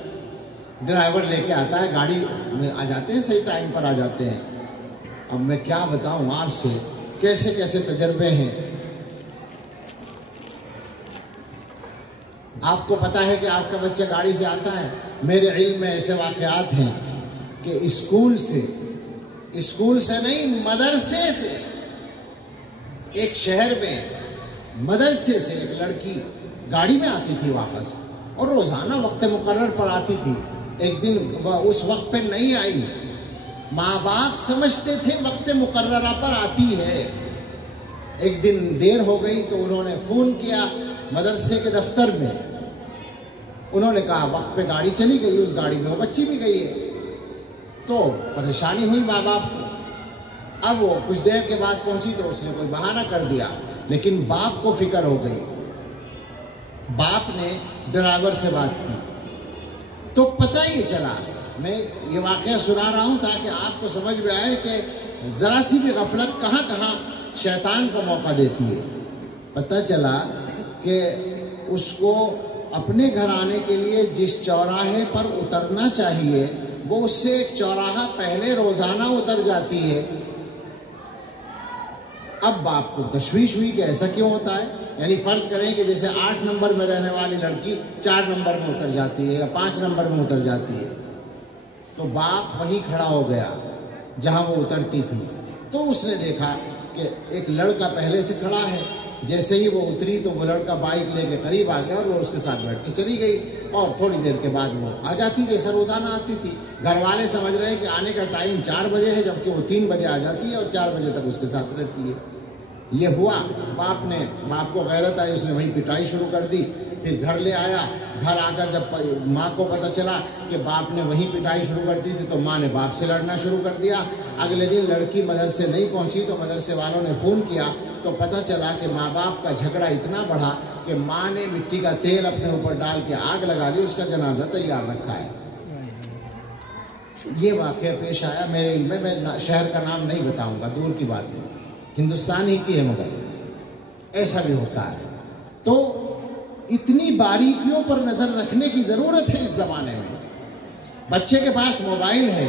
ڈرائیور لے کے آتا ہے، گاڑی میں آ جاتے ہیں، صحیح ٹائم پر آ جاتے ہیں۔ اب میں کیا بتاؤں آپ سے کیسے کیسے تجربے ہیں۔ آپ کو پتا ہے کہ آپ کا بچہ گاڑی سے آتا ہے، میرے علم میں ایسے واقعات ہیں کہ اسکول سے نہیں، مدرسے سے، ایک شہر میں مدرسے سے ایک لڑکی گاڑی میں آتی تھی واپس، اور روزانہ وقت مقرر پر آتی تھی۔ ایک دن اس وقت پہ نہیں آئی، ماں باپ سمجھتے تھے وقت مقررہ پر آتی ہے۔ ایک دن دیر ہو گئی تو انہوں نے فون کیا مدرسے کے دفتر میں، انہوں نے کہا وقت پہ گاڑی چلی گئی، اس گاڑی میں وہ بچی بھی گئی ہے۔ تو پریشانی ہوئی ماں باپ کو۔ اب وہ کچھ دیر کے بعد پہنچی تو اس نے کوئی بہانہ کر دیا، لیکن باپ کو فکر ہو گئی۔ باپ نے ڈرائیور سے بات کی تو پتہ ہی چلا۔ میں یہ واقعہ سنا رہا ہوں تاکہ آپ کو سمجھ میں آئے کہ ذرا سی بھی غفلت کہاں کہاں شیطان کو موقع دیتی ہے۔ پتہ چلا کہ اس کو اپنے گھر آنے کے لیے جس چوراہے پر اترنا چاہیے وہ اس سے ایک چوراہا پہلے روزانہ اتر جاتی ہے۔ اب باپ کو تشویش ہوئی کہ ایسا کیوں ہوتا ہے، یعنی فرض کریں کہ جیسے 8 نمبر میں رہنے والی لڑکی 4 نمبر میں اتر جاتی ہے یا 5 نمبر میں اتر جاتی ہے۔ تو باپ وہیں کھڑا ہو گیا جہاں وہ اترتی تھی، تو اس نے دیکھا کہ ایک لڑکا پہلے سے کھڑا ہے۔ جیسے ہی وہ اتری تو وہ لڑکا بائک لے کے قریب آ گیا اور وہ اس کے ساتھ بیٹھ کے چلی گئی، اور تھوڑی دیر کے بعد وہ آ جاتی جیسا روزانہ آتی تھی۔ گھر والے سمجھ رہے ہیں کہ آنے کا ٹائم 4 بجے ہے، جبکہ وہ 3 بجے آ جاتی ہے اور 4 بجے تک اس کے ساتھ رہتی ہے۔ یہ ہوا، باپ کو غیرت آئی، اس نے وہیں پٹائی شروع کر دی۔ پھر گھر لے آیا، گھر آ کر جب ماں کو پتہ چلا کہ باپ نے وہیں پٹائی شروع کر دی تھی تو ماں نے باپ سے لڑنا شروع کر دیا۔ اگلے دن لڑکی مدرسے نہیں پہنچی تو مدرسے والوں نے فون کیا تو پتہ چلا کہ ماں باپ کا جھگڑا اتنا بڑھا کہ ماں نے مٹی کا تیل اپنے اوپر ڈال کے آگ لگا دی، اس کا جنازہ تیار رکھا ہے۔ یہ واقعہ پیش آیا میرے علم میں شہر کا نام نہیں بتاؤں گا، دور کی بات ہے، ہندوستان ہی کی ہے، مگر ایسا بھی ہوتا ہے۔ تو اتنی باریکیوں پر نظر رکھنے کی ضرورت ہے اس زمانے میں۔ بچے کے پاس موبائل ہے،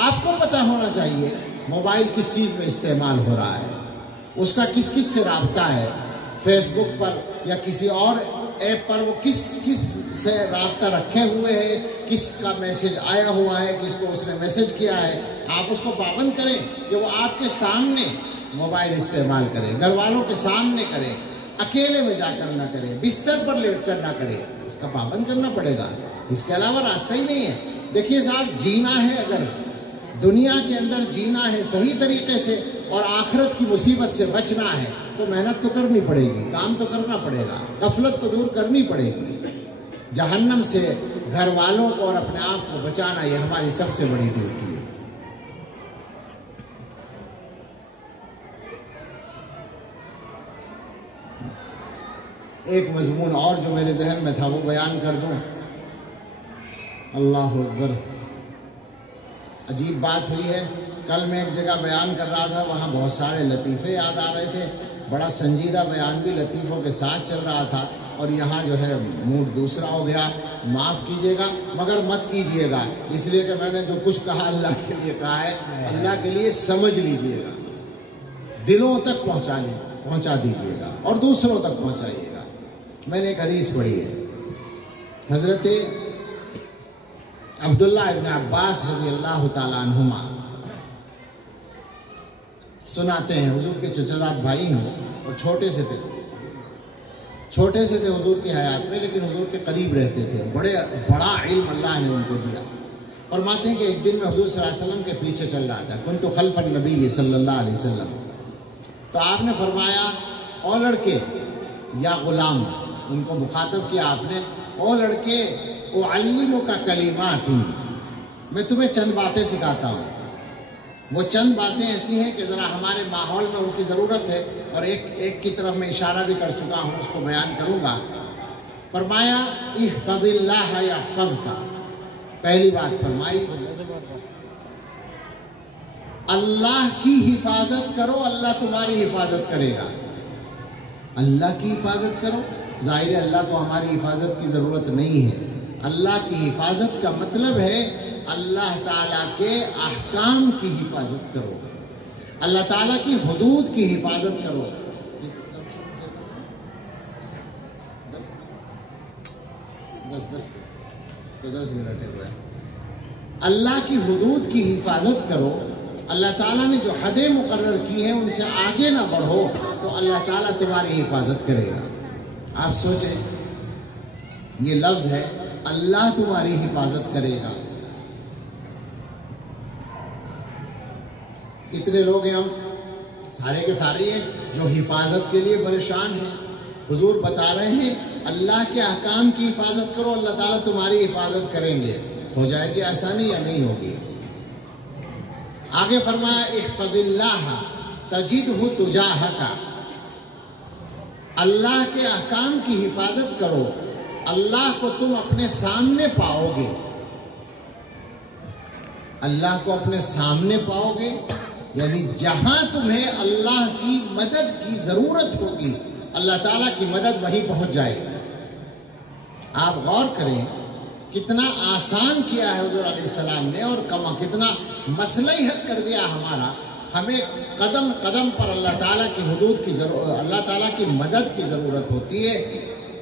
آپ کو پتہ ہونا چاہیے موبائل کس چیز میں استعمال ہو رہا ہے، اس کا کس سے رابطہ ہے، فیس بک پر یا کسی اور ایپ پر وہ کس سے رابطہ رکھے ہوئے ہے، کس کا میسج آیا ہوا ہے، کس کو اس نے میسج کیا ہے۔ آپ اس کو پابند کریں کہ وہ آپ کے سامنے موبائل استعمال کرے، گھر والوں کے سامنے کرے، اکیلے میں جا کر نہ کرے، بستر پر لیٹ کر نہ کرے۔ اس کا پابند کرنا پڑے گا، اس کے علاوہ راستہ ہی نہیں ہے۔ دیکھیے صاحب، جینا ہے، اگر دنیا کے اندر جینا ہے صحیح طریقے سے اور آخرت کی مصیبت سے بچنا ہے تو محنت تو کرنی پڑے گی، کام تو کرنا پڑے گا، غفلت تو دور کرنی پڑے گی۔ جہنم سے گھر والوں کو اور اپنے آپ کو بچانا یہ ہماری سب سے بڑی ڈیوٹی ہے۔ ایک مضمون اور جو میرے ذہن میں تھا وہ بیان کر دوں۔ اللہ اکبر، عجیب بات ہوئی ہے۔ کل میں ایک جگہ بیان کر رہا تھا، وہاں بہت سارے لطیفے یاد آ رہے تھے، بڑا سنجیدہ بیان بھی لطیفوں کے ساتھ چل رہا تھا، اور یہاں جو ہے موڈ دوسرا ہو گیا۔ معاف کیجیے گا مگر مت کیجیے گا، اس لیے کہ میں نے جو کچھ کہا اللہ کے لیے کہا ہے، اللہ کے لیے سمجھ لیجیے گا، دلوں تک پہنچا دیجیے گا اور دوسروں تک پہنچائیے گا۔ میں نے ایک حدیث پڑھی ہے، حضرت عبداللہ ابن عباس رضی اللہ تعالیٰ عنہما سناتے ہیں، حضور کے چچا بھائی ہیں اور چھوٹے سے تھے حضور کی حیات میں، لیکن حضور کے قریب رہتے تھے، بڑا علم اللہ نے ان کو دیا۔ فرماتے ہیں کہ ایک دن میں حضور صلی اللہ علیہ وسلم کے پیچھے چل رہا تھا، کنت خلف النبی صلی اللہ علیہ وسلم، تو آپ نے فرمایا او لڑکے یا غلام، ان کو مخاطب کیا آپ نے، او لڑکے اعلمک کلمات، میں تمہیں چند باتیں سکھاتا ہوں۔ وہ چند باتیں ایسی ہیں کہ ذرا ہمارے ماحول میں ان کی ضرورت ہے، اور ایک کی طرف میں اشارہ بھی کر چکا ہوں، اس کو بیان کروں گا۔ فرمایا احفظ اللہ یحفظک، پہلی بات فرمائی اللہ کی حفاظت کرو، اللہ تمہاری حفاظت کرے گا۔ اللہ کی حفاظت کرو، ظاہر ہے اللہ کو ہماری حفاظت کی ضرورت نہیں ہے۔ اللہ کی حفاظت کا مطلب ہے اللہ تعالیٰ کے احکام کی حفاظت کرو، اللہ تعالیٰ کی حدود کی حفاظت کرو۔ دس منٹ ہے۔ اللہ کی حدود کی حفاظت کرو، اللہ تعالیٰ نے جو حدیں مقرر کی ہیں ان سے آگے نہ بڑھو تو اللہ تعالیٰ تمہاری حفاظت کرے گا۔ آپ سوچیں، یہ لفظ ہے اللہ تمہاری حفاظت کرے گا۔ اتنے لوگ ہیں ہم سارے کے سارے ہیں جو حفاظت کے لیے پریشان ہیں۔ حضور بتا رہے ہیں اللہ کے احکام کی حفاظت کرو، اللہ تعالیٰ تمہاری حفاظت کریں گے۔ ہو جائے گی آسانی یا نہیں ہوگی؟ آگے فرمایا احفظ اللہ تجدہ تجاہک، اللہ کے احکام کی حفاظت کرو، اللہ کو تم اپنے سامنے پاؤ گے۔ اللہ کو اپنے سامنے پاؤ گے یعنی جہاں تمہیں اللہ کی مدد کی ضرورت ہوگی اللہ تعالیٰ کی مدد وہیں پہنچ جائے گی۔ آپ غور کریں کتنا آسان کیا ہے حضور علیہ السلام نے، اور کتنا مسئلہ ہی حل کر دیا ہمارا۔ ہمیں قدم قدم پر اللہ تعالیٰ کی حدود کی ضرورت، اللہ تعالیٰ کی مدد کی ضرورت ہوتی ہے،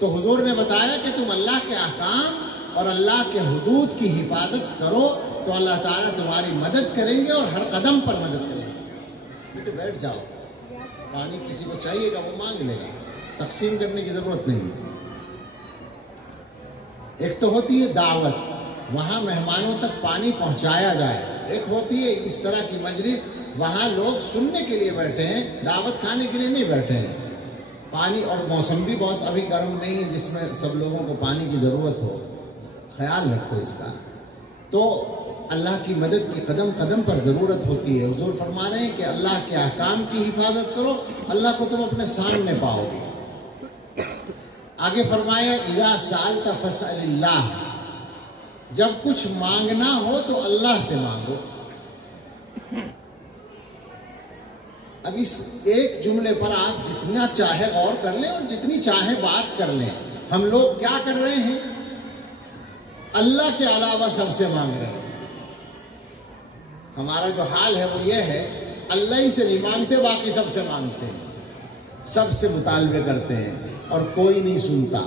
تو حضور نے بتایا کہ تم اللہ کے احکام اور اللہ کے حدود کی حفاظت کرو تو اللہ تعالیٰ تمہاری مدد کریں گے اور ہر قدم پر مدد کریں گے۔ بیٹے بیٹھ جاؤ، پانی کسی کو چاہیے گا وہ مانگ لے گا، تقسیم کرنے کی ضرورت نہیں۔ ایک تو ہوتی ہے دعوت، وہاں مہمانوں تک پانی پہنچایا جائے، ایک ہوتی ہے اس طرح کی مجلس، وہاں لوگ سننے کے لیے بیٹھے ہیں، دعوت کھانے کے لیے نہیں بیٹھے ہیں۔ پانی اور موسم بھی بہت ابھی گرم نہیں ہے جس میں سب لوگوں کو پانی کی ضرورت ہو، خیال رکھو اس کا۔ تو اللہ کی مدد کی قدم قدم پر ضرورت ہوتی ہے۔ حضور فرما رہے ہیں کہ اللہ کے احکام کی حفاظت کرو، اللہ کو تم اپنے سامنے پاؤ گے۔ آگے فرمایا اذا سألت فاسأل اللہ، جب کچھ مانگنا ہو تو اللہ سے مانگو۔ اب اس ایک جملے پر آپ جتنا چاہے غور کر لیں اور جتنی چاہے بات کر لیں۔ ہم لوگ کیا کر رہے ہیں؟ اللہ کے علاوہ سب سے مانگ رہے ہیں۔ ہمارا جو حال ہے وہ یہ ہے، اللہ ہی سے نہیں مانگتے، باقی سب سے مانگتے ہیں، سب سے مطالبے کرتے ہیں اور کوئی نہیں سنتا۔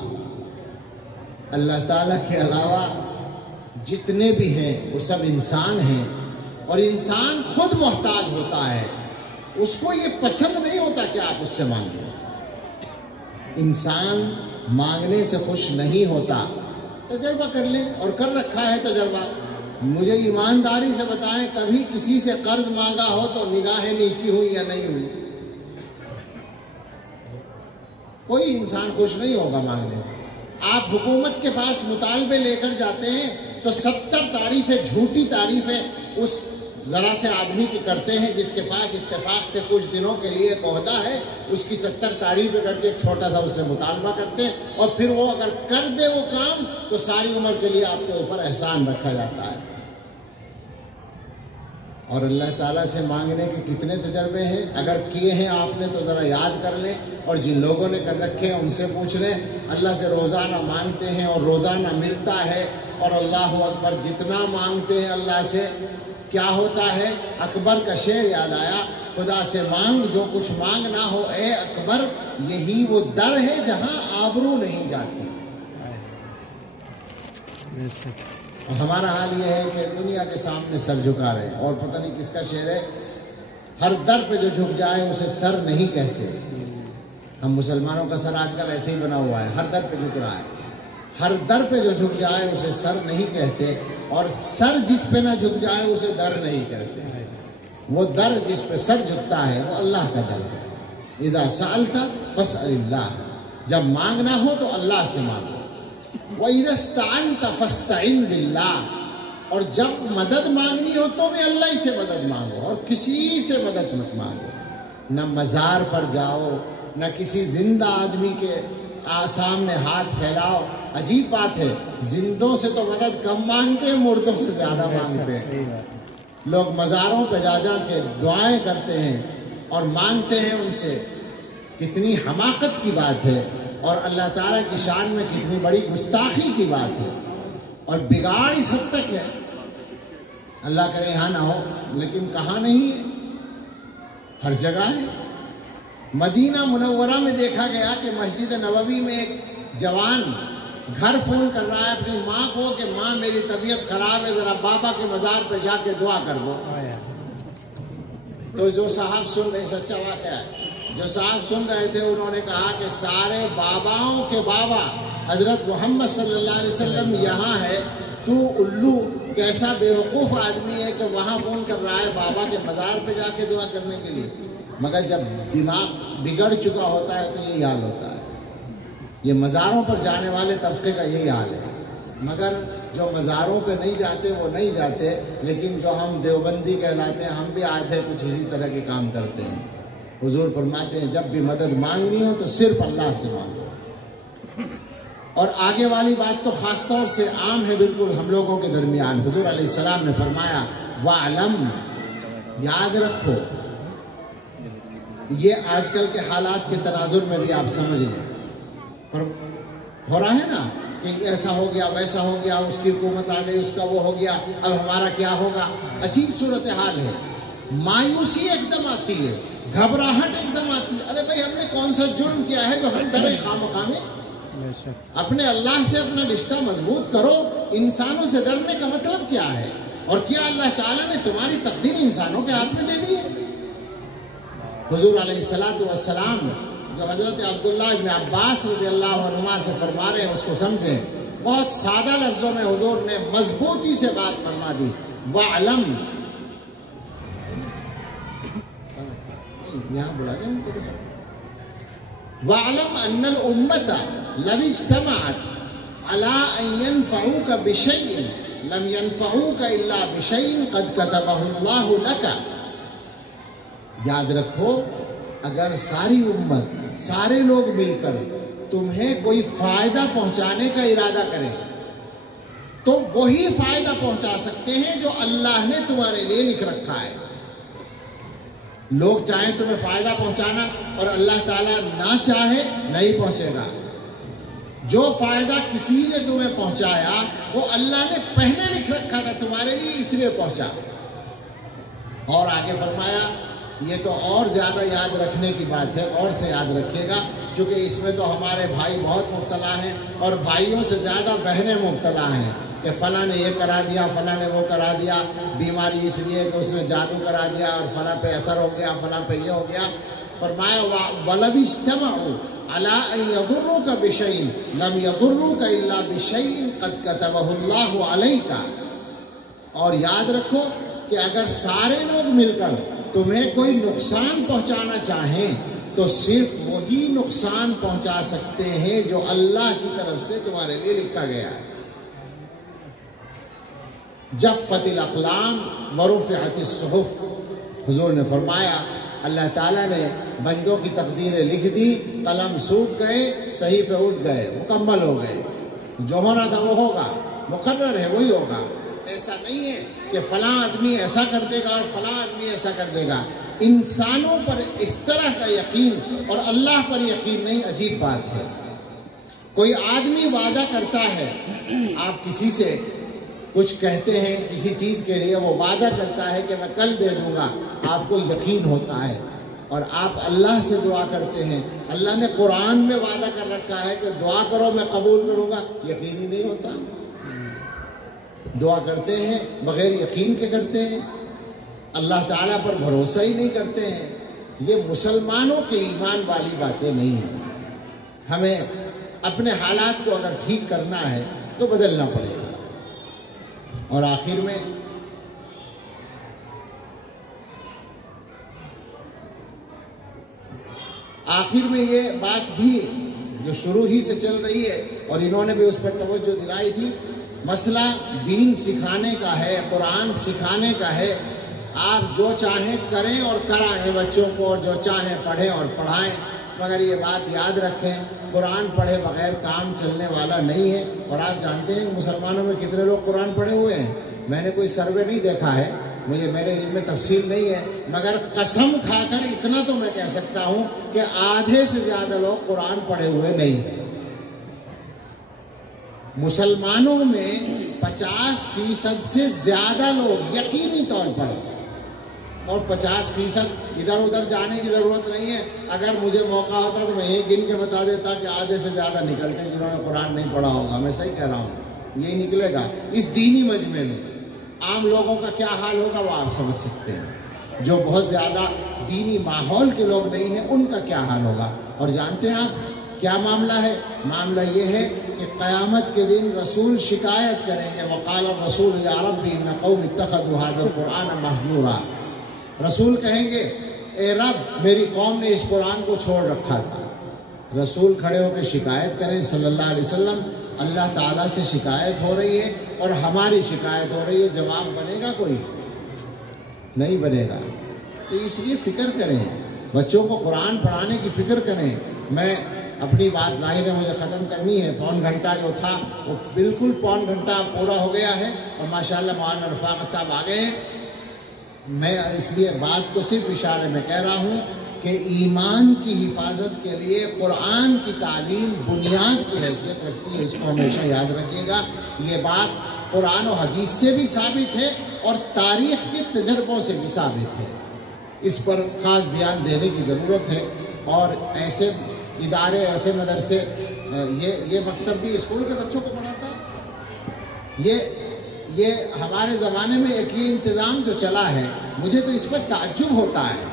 اللہ تعالیٰ کے علاوہ جتنے بھی ہیں وہ سب انسان ہیں، اور انسان خود محتاج ہوتا ہے، اس کو یہ پسند نہیں ہوتا کہ آپ اس سے مانگیں۔ انسان مانگنے سے خوش نہیں ہوتا۔ تجربہ کر لیں، اور کر رکھا ہے تجربہ۔ مجھے ایمانداری سے بتائیں کبھی کسی سے قرض مانگا ہو تو نگاہیں نیچی ہوئی یا نہیں ہوئی؟ کوئی انسان خوش نہیں ہوگا مانگنے سے۔ آپ حکومت کے پاس مطالبے لے کر جاتے ہیں تو 70 تعریفیں، جھوٹی تعریفیں اس ذرا سے آدمی کی کرتے ہیں جس کے پاس اتفاق سے کچھ دنوں کے لیے ایک عہدہ ہے، اس کی 70 تعریفیں کر کے ایک چھوٹا سا اس سے مطالبہ کرتے ہیں، اور پھر وہ اگر کر دے وہ کام تو ساری عمر کے لیے آپ کے اوپر احسان رکھا جاتا ہے۔ اور اللہ تعالیٰ سے مانگنے کے کتنے تجربے ہیں، اگر کیے ہیں آپ نے تو ذرا یاد کر لیں، اور جن لوگوں نے کر رکھے ہیں ان سے پوچھ لیں۔ اللہ سے روزانہ مانگتے ہیں اور روزانہ ملتا ہے، اور اللہ اکبر جتنا مانگتے ہیں اللہ سے کیا ہوتا ہے؟ اکبر کا شعر یاد آیا، خدا سے مانگ جو کچھ مانگنا ہو اے اکبر، یہی وہ در ہے جہاں آبرو نہیں جاتی۔ اور ہمارا حال یہ ہے کہ دنیا کے سامنے سر جھکا رہے ہیں. اور پتہ نہیں کس کا شعر ہے، ہر در پہ جو جھک جائے اسے سر نہیں کہتے. ہم مسلمانوں کا سر آج کل ایسے ہی بنا ہوا ہے، ہر در پہ جھک رہا ہے. ہر در پہ جو جھک جائے اسے سر نہیں کہتے، اور سر جس پہ نہ جھک جائے اسے در نہیں کہتے. وہ در جس پہ سر جھکتا ہے وہ اللہ کا در ہے. اذا سألت فاسأل اللہ، جب مانگنا ہو تو اللہ سے مانگو. وَإِذَا اسْتَعَنْتَ فَاسْتَعِنْ بِاللَّهِ، اور جب مدد مانگنی ہو تو بھی اللہ ہی سے مدد مانگو اور کسی سے مدد مت مانگو. نہ مزار پر جاؤ، نہ کسی زندہ آدمی کے سامنے ہاتھ پھیلاؤ. عجیب بات ہے، زندوں سے تو مدد کم مانگتے ہیں، مردوں سے زیادہ مانگتے ہیں. لوگ مزاروں پہ جا جا کے دعائیں کرتے ہیں اور مانگتے ہیں ان سے. کتنی حماقت کی بات ہے، اور اللہ تعالیٰ کی شان میں کتنی بڑی گستاخی کی بات ہے، اور بگاڑ اس حد تک ہے. اللہ کرے یہاں نہ ہو، لیکن کہاں نہیں ہے، ہر جگہ ہے. مدینہ منورہ میں دیکھا گیا کہ مسجد نبوی میں ایک جوان گھر فون کر رہا ہے اپنی ماں کو کہ ماں میری طبیعت خراب ہے، ذرا بابا کے مزار پہ جا کے دعا کر دو. تو جو صاحب سن رہے، سچا واقعہ ہے، جو صاحب سن رہے تھے انہوں نے کہا کہ سارے باباؤں کے بابا حضرت محمد صلی اللہ علیہ وسلم یہاں ہے، تو الو کیسا بیوقوف آدمی ہے کہ وہاں فون کر رہا ہے بابا کے مزار پہ جا کے دعا کرنے کے لیے. مگر جب دماغ بگڑ چکا ہوتا ہے تو یہی حال ہوتا ہے. یہ مزاروں پر جانے والے طبقے کا یہی حال ہے. مگر جو مزاروں پہ نہیں جاتے وہ نہیں جاتے، لیکن جو ہم دیوبندی کہلاتے ہیں ہم بھی آدھے کچھ اسی طرح کے کام کرتے ہیں. حضور فرماتے ہیں جب بھی مدد مانگنی ہو تو صرف اللہ سے مانگو. اور آگے والی بات تو خاص طور سے عام ہے بالکل ہم لوگوں کے درمیان. حضور علیہ السلام نے فرمایا وَعْلَمْ، یاد رکھو. یہ آج کل کے حالات کے تناظر میں بھی آپ سمجھ لیں. ہو رہا ہے نا کہ ایسا ہو گیا ویسا ہو گیا، اس کی حکومت آ گئی، اس کا وہ ہو گیا، اب ہمارا کیا ہوگا. عجیب صورتحال ہے. مایوسی ایک دم آتی ہے، گھبراہٹ ایک دم آتی ہے. ارے بھائی ہم نے کون سا جرم کیا ہے جو ہم ڈرے خواہ میں؟ اپنے اللہ سے اپنا رشتہ مضبوط کرو. انسانوں سے ڈرنے کا مطلب کیا ہے؟ اور کیا اللہ تعالیٰ نے تمہاری تقدیر انسانوں کے ہاتھ میں دے دی ہے؟ حضور علیہ السلام جو حضرت عبداللہ ابن عباس رضی اللہ عنہما سے فرما رہے ہیں اس کو سمجھیں. بہت سادہ لفظوں میں حضور نے مضبوطی سے بات فرما دی. وَعْلَمْ، یہاں بلا گیا ان کو. وَعْلَمْ أَنَّ الْأُمَّةَ لَوِ اجْتَمَعَتْ عَلَىٰ أَن يَنْفَعُوكَ بِشَيْءٍ لَمْ يَنْفَعُوكَ إِلَّا بِشَيْءٍ قَدْ كَتَبَهُ اللَّهُ لَكَ. یاد رکھو، اگر ساری امت، سارے لوگ مل کر تمہیں کوئی فائدہ پہنچانے کا ارادہ کریں تو وہی فائدہ پہنچا سکتے ہیں جو اللہ نے تمہارے لیے لکھ رکھا ہے. لوگ چاہیں تمہیں فائدہ پہنچانا اور اللہ تعالیٰ نہ چاہے نہیں پہنچے گا. جو فائدہ کسی نے تمہیں پہنچایا وہ اللہ نے پہلے لکھ رکھا تھا تمہارے لیے، اس لیے پہنچا. اور آگے فرمایا یہ تو اور زیادہ یاد رکھنے کی بات ہے، اور سے یاد رکھے گا، کیونکہ اس میں تو ہمارے بھائی بہت مبتلا ہیں اور بھائیوں سے زیادہ بہنیں مبتلا ہیں کہ فلاں نے یہ کرا دیا، فلاں نے وہ کرا دیا. بیماری اس لیے کہ اس نے جادو کرا دیا اور فلاں پہ اثر ہو گیا، فلاں پہ یہ ہو گیا. فرمایا وَلَوِ اجْتَمَعُوا عَلَىٰ أَن يَضُرُّوكَ بِشَيْءٍ لَمْ يَضُرُّوكَ إِلَّا بِشَيْءٍ قَدْ كَتَبَهُ اللَّهُ عَلَيْكَ. اور یاد رکھو کہ اگر سارے لوگ مل کر تمہیں کوئی نقصان پہنچانا چاہیں تو صرف وہی نقصان پہنچا سکتے ہیں جو اللہ کی طرف سے تمہارے لیے لکھا گیا ہے. جفت الاقلام ورفعت الصحف. حضور نے فرمایا اللہ تعالیٰ نے بندوں کی تقدیریں لکھ دی، قلم سوکھ گئے، صحیفے اٹھ گئے، مکمل ہو گئے. جو ہونا تھا وہ ہوگا، مقرر ہے وہی ہوگا. ایسا نہیں ہے کہ فلاں آدمی ایسا کر دے گا اور فلاں آدمی ایسا کر دے گا. انسانوں پر اس طرح کا یقین اور اللہ پر یقین نہیں. عجیب بات ہے. کوئی آدمی وعدہ کرتا ہے، آپ کسی سے کچھ کہتے ہیں کسی چیز کے لیے، وہ وعدہ کرتا ہے کہ میں کل دے دوں گا، آپ کو یقین ہوتا ہے اور آپ اللہ سے دعا کرتے ہیں. اللہ نے قرآن میں وعدہ کر رکھا ہے کہ دعا کرو میں قبول کروں گا، یقین ہی نہیں ہوتا. دعا کرتے ہیں بغیر یقین کے کرتے ہیں، اللہ تعالیٰ پر بھروسہ ہی نہیں کرتے ہیں. یہ مسلمانوں کے ایمان والی باتیں نہیں ہیں. ہمیں اپنے حالات کو اگر ٹھیک کرنا ہے تو بدلنا پڑے گا. اور آخر میں یہ بات بھی جو شروع ہی سے چل رہی ہے اور انہوں نے بھی اس پر توجہ دلائی تھی، مسئلہ دین سکھانے کا ہے، قرآن سکھانے کا ہے. آپ جو چاہیں کریں اور کرائیں بچوں کو، اور جو چاہیں پڑھیں اور پڑھائیں، مگر یہ بات یاد رکھیں قرآن پڑھے بغیر کام چلنے والا نہیں ہے. اور آپ جانتے ہیں مسلمانوں میں کتنے لوگ قرآن پڑھے ہوئے ہیں؟ میں نے کوئی سروے نہیں دیکھا ہے، میرے علم میں تفصیل نہیں ہے، مگر قسم کھا کر اتنا تو میں کہہ سکتا ہوں کہ آدھے سے زیادہ لوگ قرآن پڑھے ہوئے نہیں ہیں. مسلمانوں میں 50% سے زیادہ لوگ یقینی طور پر، اور 50% ادھر ادھر جانے کی ضرورت نہیں ہے. اگر مجھے موقع ہوتا تو میں یہ گن کے بتا دیتا کہ آدھے سے زیادہ نکلتے ہیں جنہوں نے قرآن نہیں پڑھا ہوگا. میں صحیح کہہ رہا ہوں، یہی نکلے گا. اس دینی مجمع میں عام لوگوں کا کیا حال ہوگا وہ آپ سمجھ سکتے ہیں. جو بہت زیادہ دینی ماحول کے لوگ نہیں ہیں ان کا کیا حال ہوگا. اور جانتے ہیں آپ کیا معاملہ ہے؟ معاملہ یہ ہے کہ قیامت کے دن رسول شکایت کریں گے، وقال الرسول یا رب ان قوم اتخذوا هذا القرآن مہجورا. رسول کہیں گے اے رب میری قوم نے اس قرآن کو چھوڑ رکھا تھا. رسول کھڑے ہو کے شکایت کریں صلی اللہ علیہ وسلم. اللہ تعالیٰ سے شکایت ہو رہی ہے اور ہماری شکایت ہو رہی ہے. جواب بنے گا؟ کوئی نہیں بنے گا. تو اس لیے فکر کریں، بچوں کو قرآن پڑھانے کی فکر کریں. میں اپنی بات ظاہر ہے مجھے ختم کرنی ہے. پون گھنٹہ جو تھا وہ بالکل پون گھنٹہ پورا ہو گیا ہے اور ماشاءاللہ مولانا رفاقت صاحب آ گئے ہیں. میں اس لیے بات کو صرف اشارے میں کہہ رہا ہوں کہ ایمان کی حفاظت کے لیے قرآن کی تعلیم بنیاد کی حیثیت رکھتی ہے. اس کو ہمیشہ یاد رکھیے گا. یہ بات قرآن و حدیث سے بھی ثابت ہے اور تاریخ کے تجربوں سے بھی ثابت ہے. اس پر خاص دھیان دینے کی ضرورت ہے. اور ایسے ادارے، ایسے مدرسے، یہ مکتب بھی اسکول کے بچوں کو پڑھاتا ہے. یہ ہمارے زمانے میں ایک یہ انتظام جو چلا ہے مجھے تو اس پر تعجب ہوتا ہے.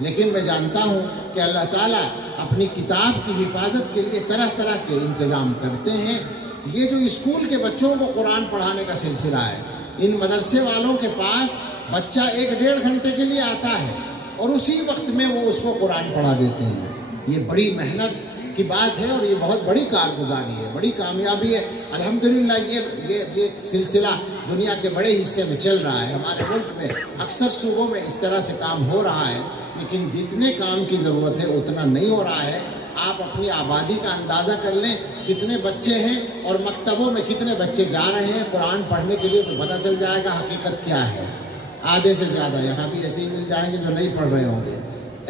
لیکن میں جانتا ہوں کہ اللہ تعالیٰ اپنی کتاب کی حفاظت کے لیے طرح طرح کے انتظام کرتے ہیں. یہ جو اسکول کے بچوں کو قرآن پڑھانے کا سلسلہ ہے، ان مدرسے والوں کے پاس بچہ 1-1.5 گھنٹے کے لیے آتا ہے اور اسی وقت میں وہ اس کو قرآن پڑھا دیتے ہیں. یہ بڑی محنت کی بات ہے اور یہ بہت بڑی کارگزاری ہے، بڑی کامیابی ہے. الحمدللہ یہ سلسلہ دنیا کے بڑے حصے میں چل رہا ہے. ہمارے ملک میں اکثر صوبوں میں اس طرح سے کام ہو رہا ہے، لیکن جتنے کام کی ضرورت ہے اتنا نہیں ہو رہا ہے. آپ اپنی آبادی کا اندازہ کر لیں کتنے بچے ہیں اور مکتبوں میں کتنے بچے جا رہے ہیں قرآن پڑھنے کے لیے، تو پتہ چل جائے گا حقیقت کیا ہے. آدھے سے زیادہ یہاں بھی ایسے ہی مل جائیں گے جو نہیں پڑھ رہے ہوں گے.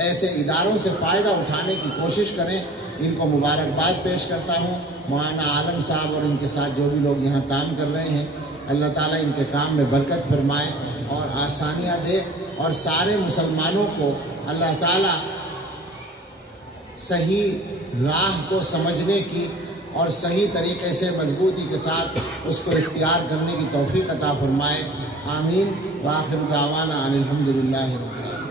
ایسے اداروں سے فائدہ اٹھانے کی کوشش کریں. ان کو مبارکباد پیش کرتا ہوں. مولانا عالم صاحب اور ان کے ساتھ جو بھی لوگ یہاں کام کر رہے ہیں، اللہ تعالیٰ ان کے کام میں برکت فرمائے اور آسانیاں دے. اور سارے مسلمانوں کو اللہ تعالیٰ صحیح راہ کو سمجھنے کی اور صحیح طریقے سے مضبوطی کے ساتھ اس کو اختیار کرنے کی توفیق عطا فرمائے. آمین. وآخر دعوانا ان الحمدللہ رب العالمین.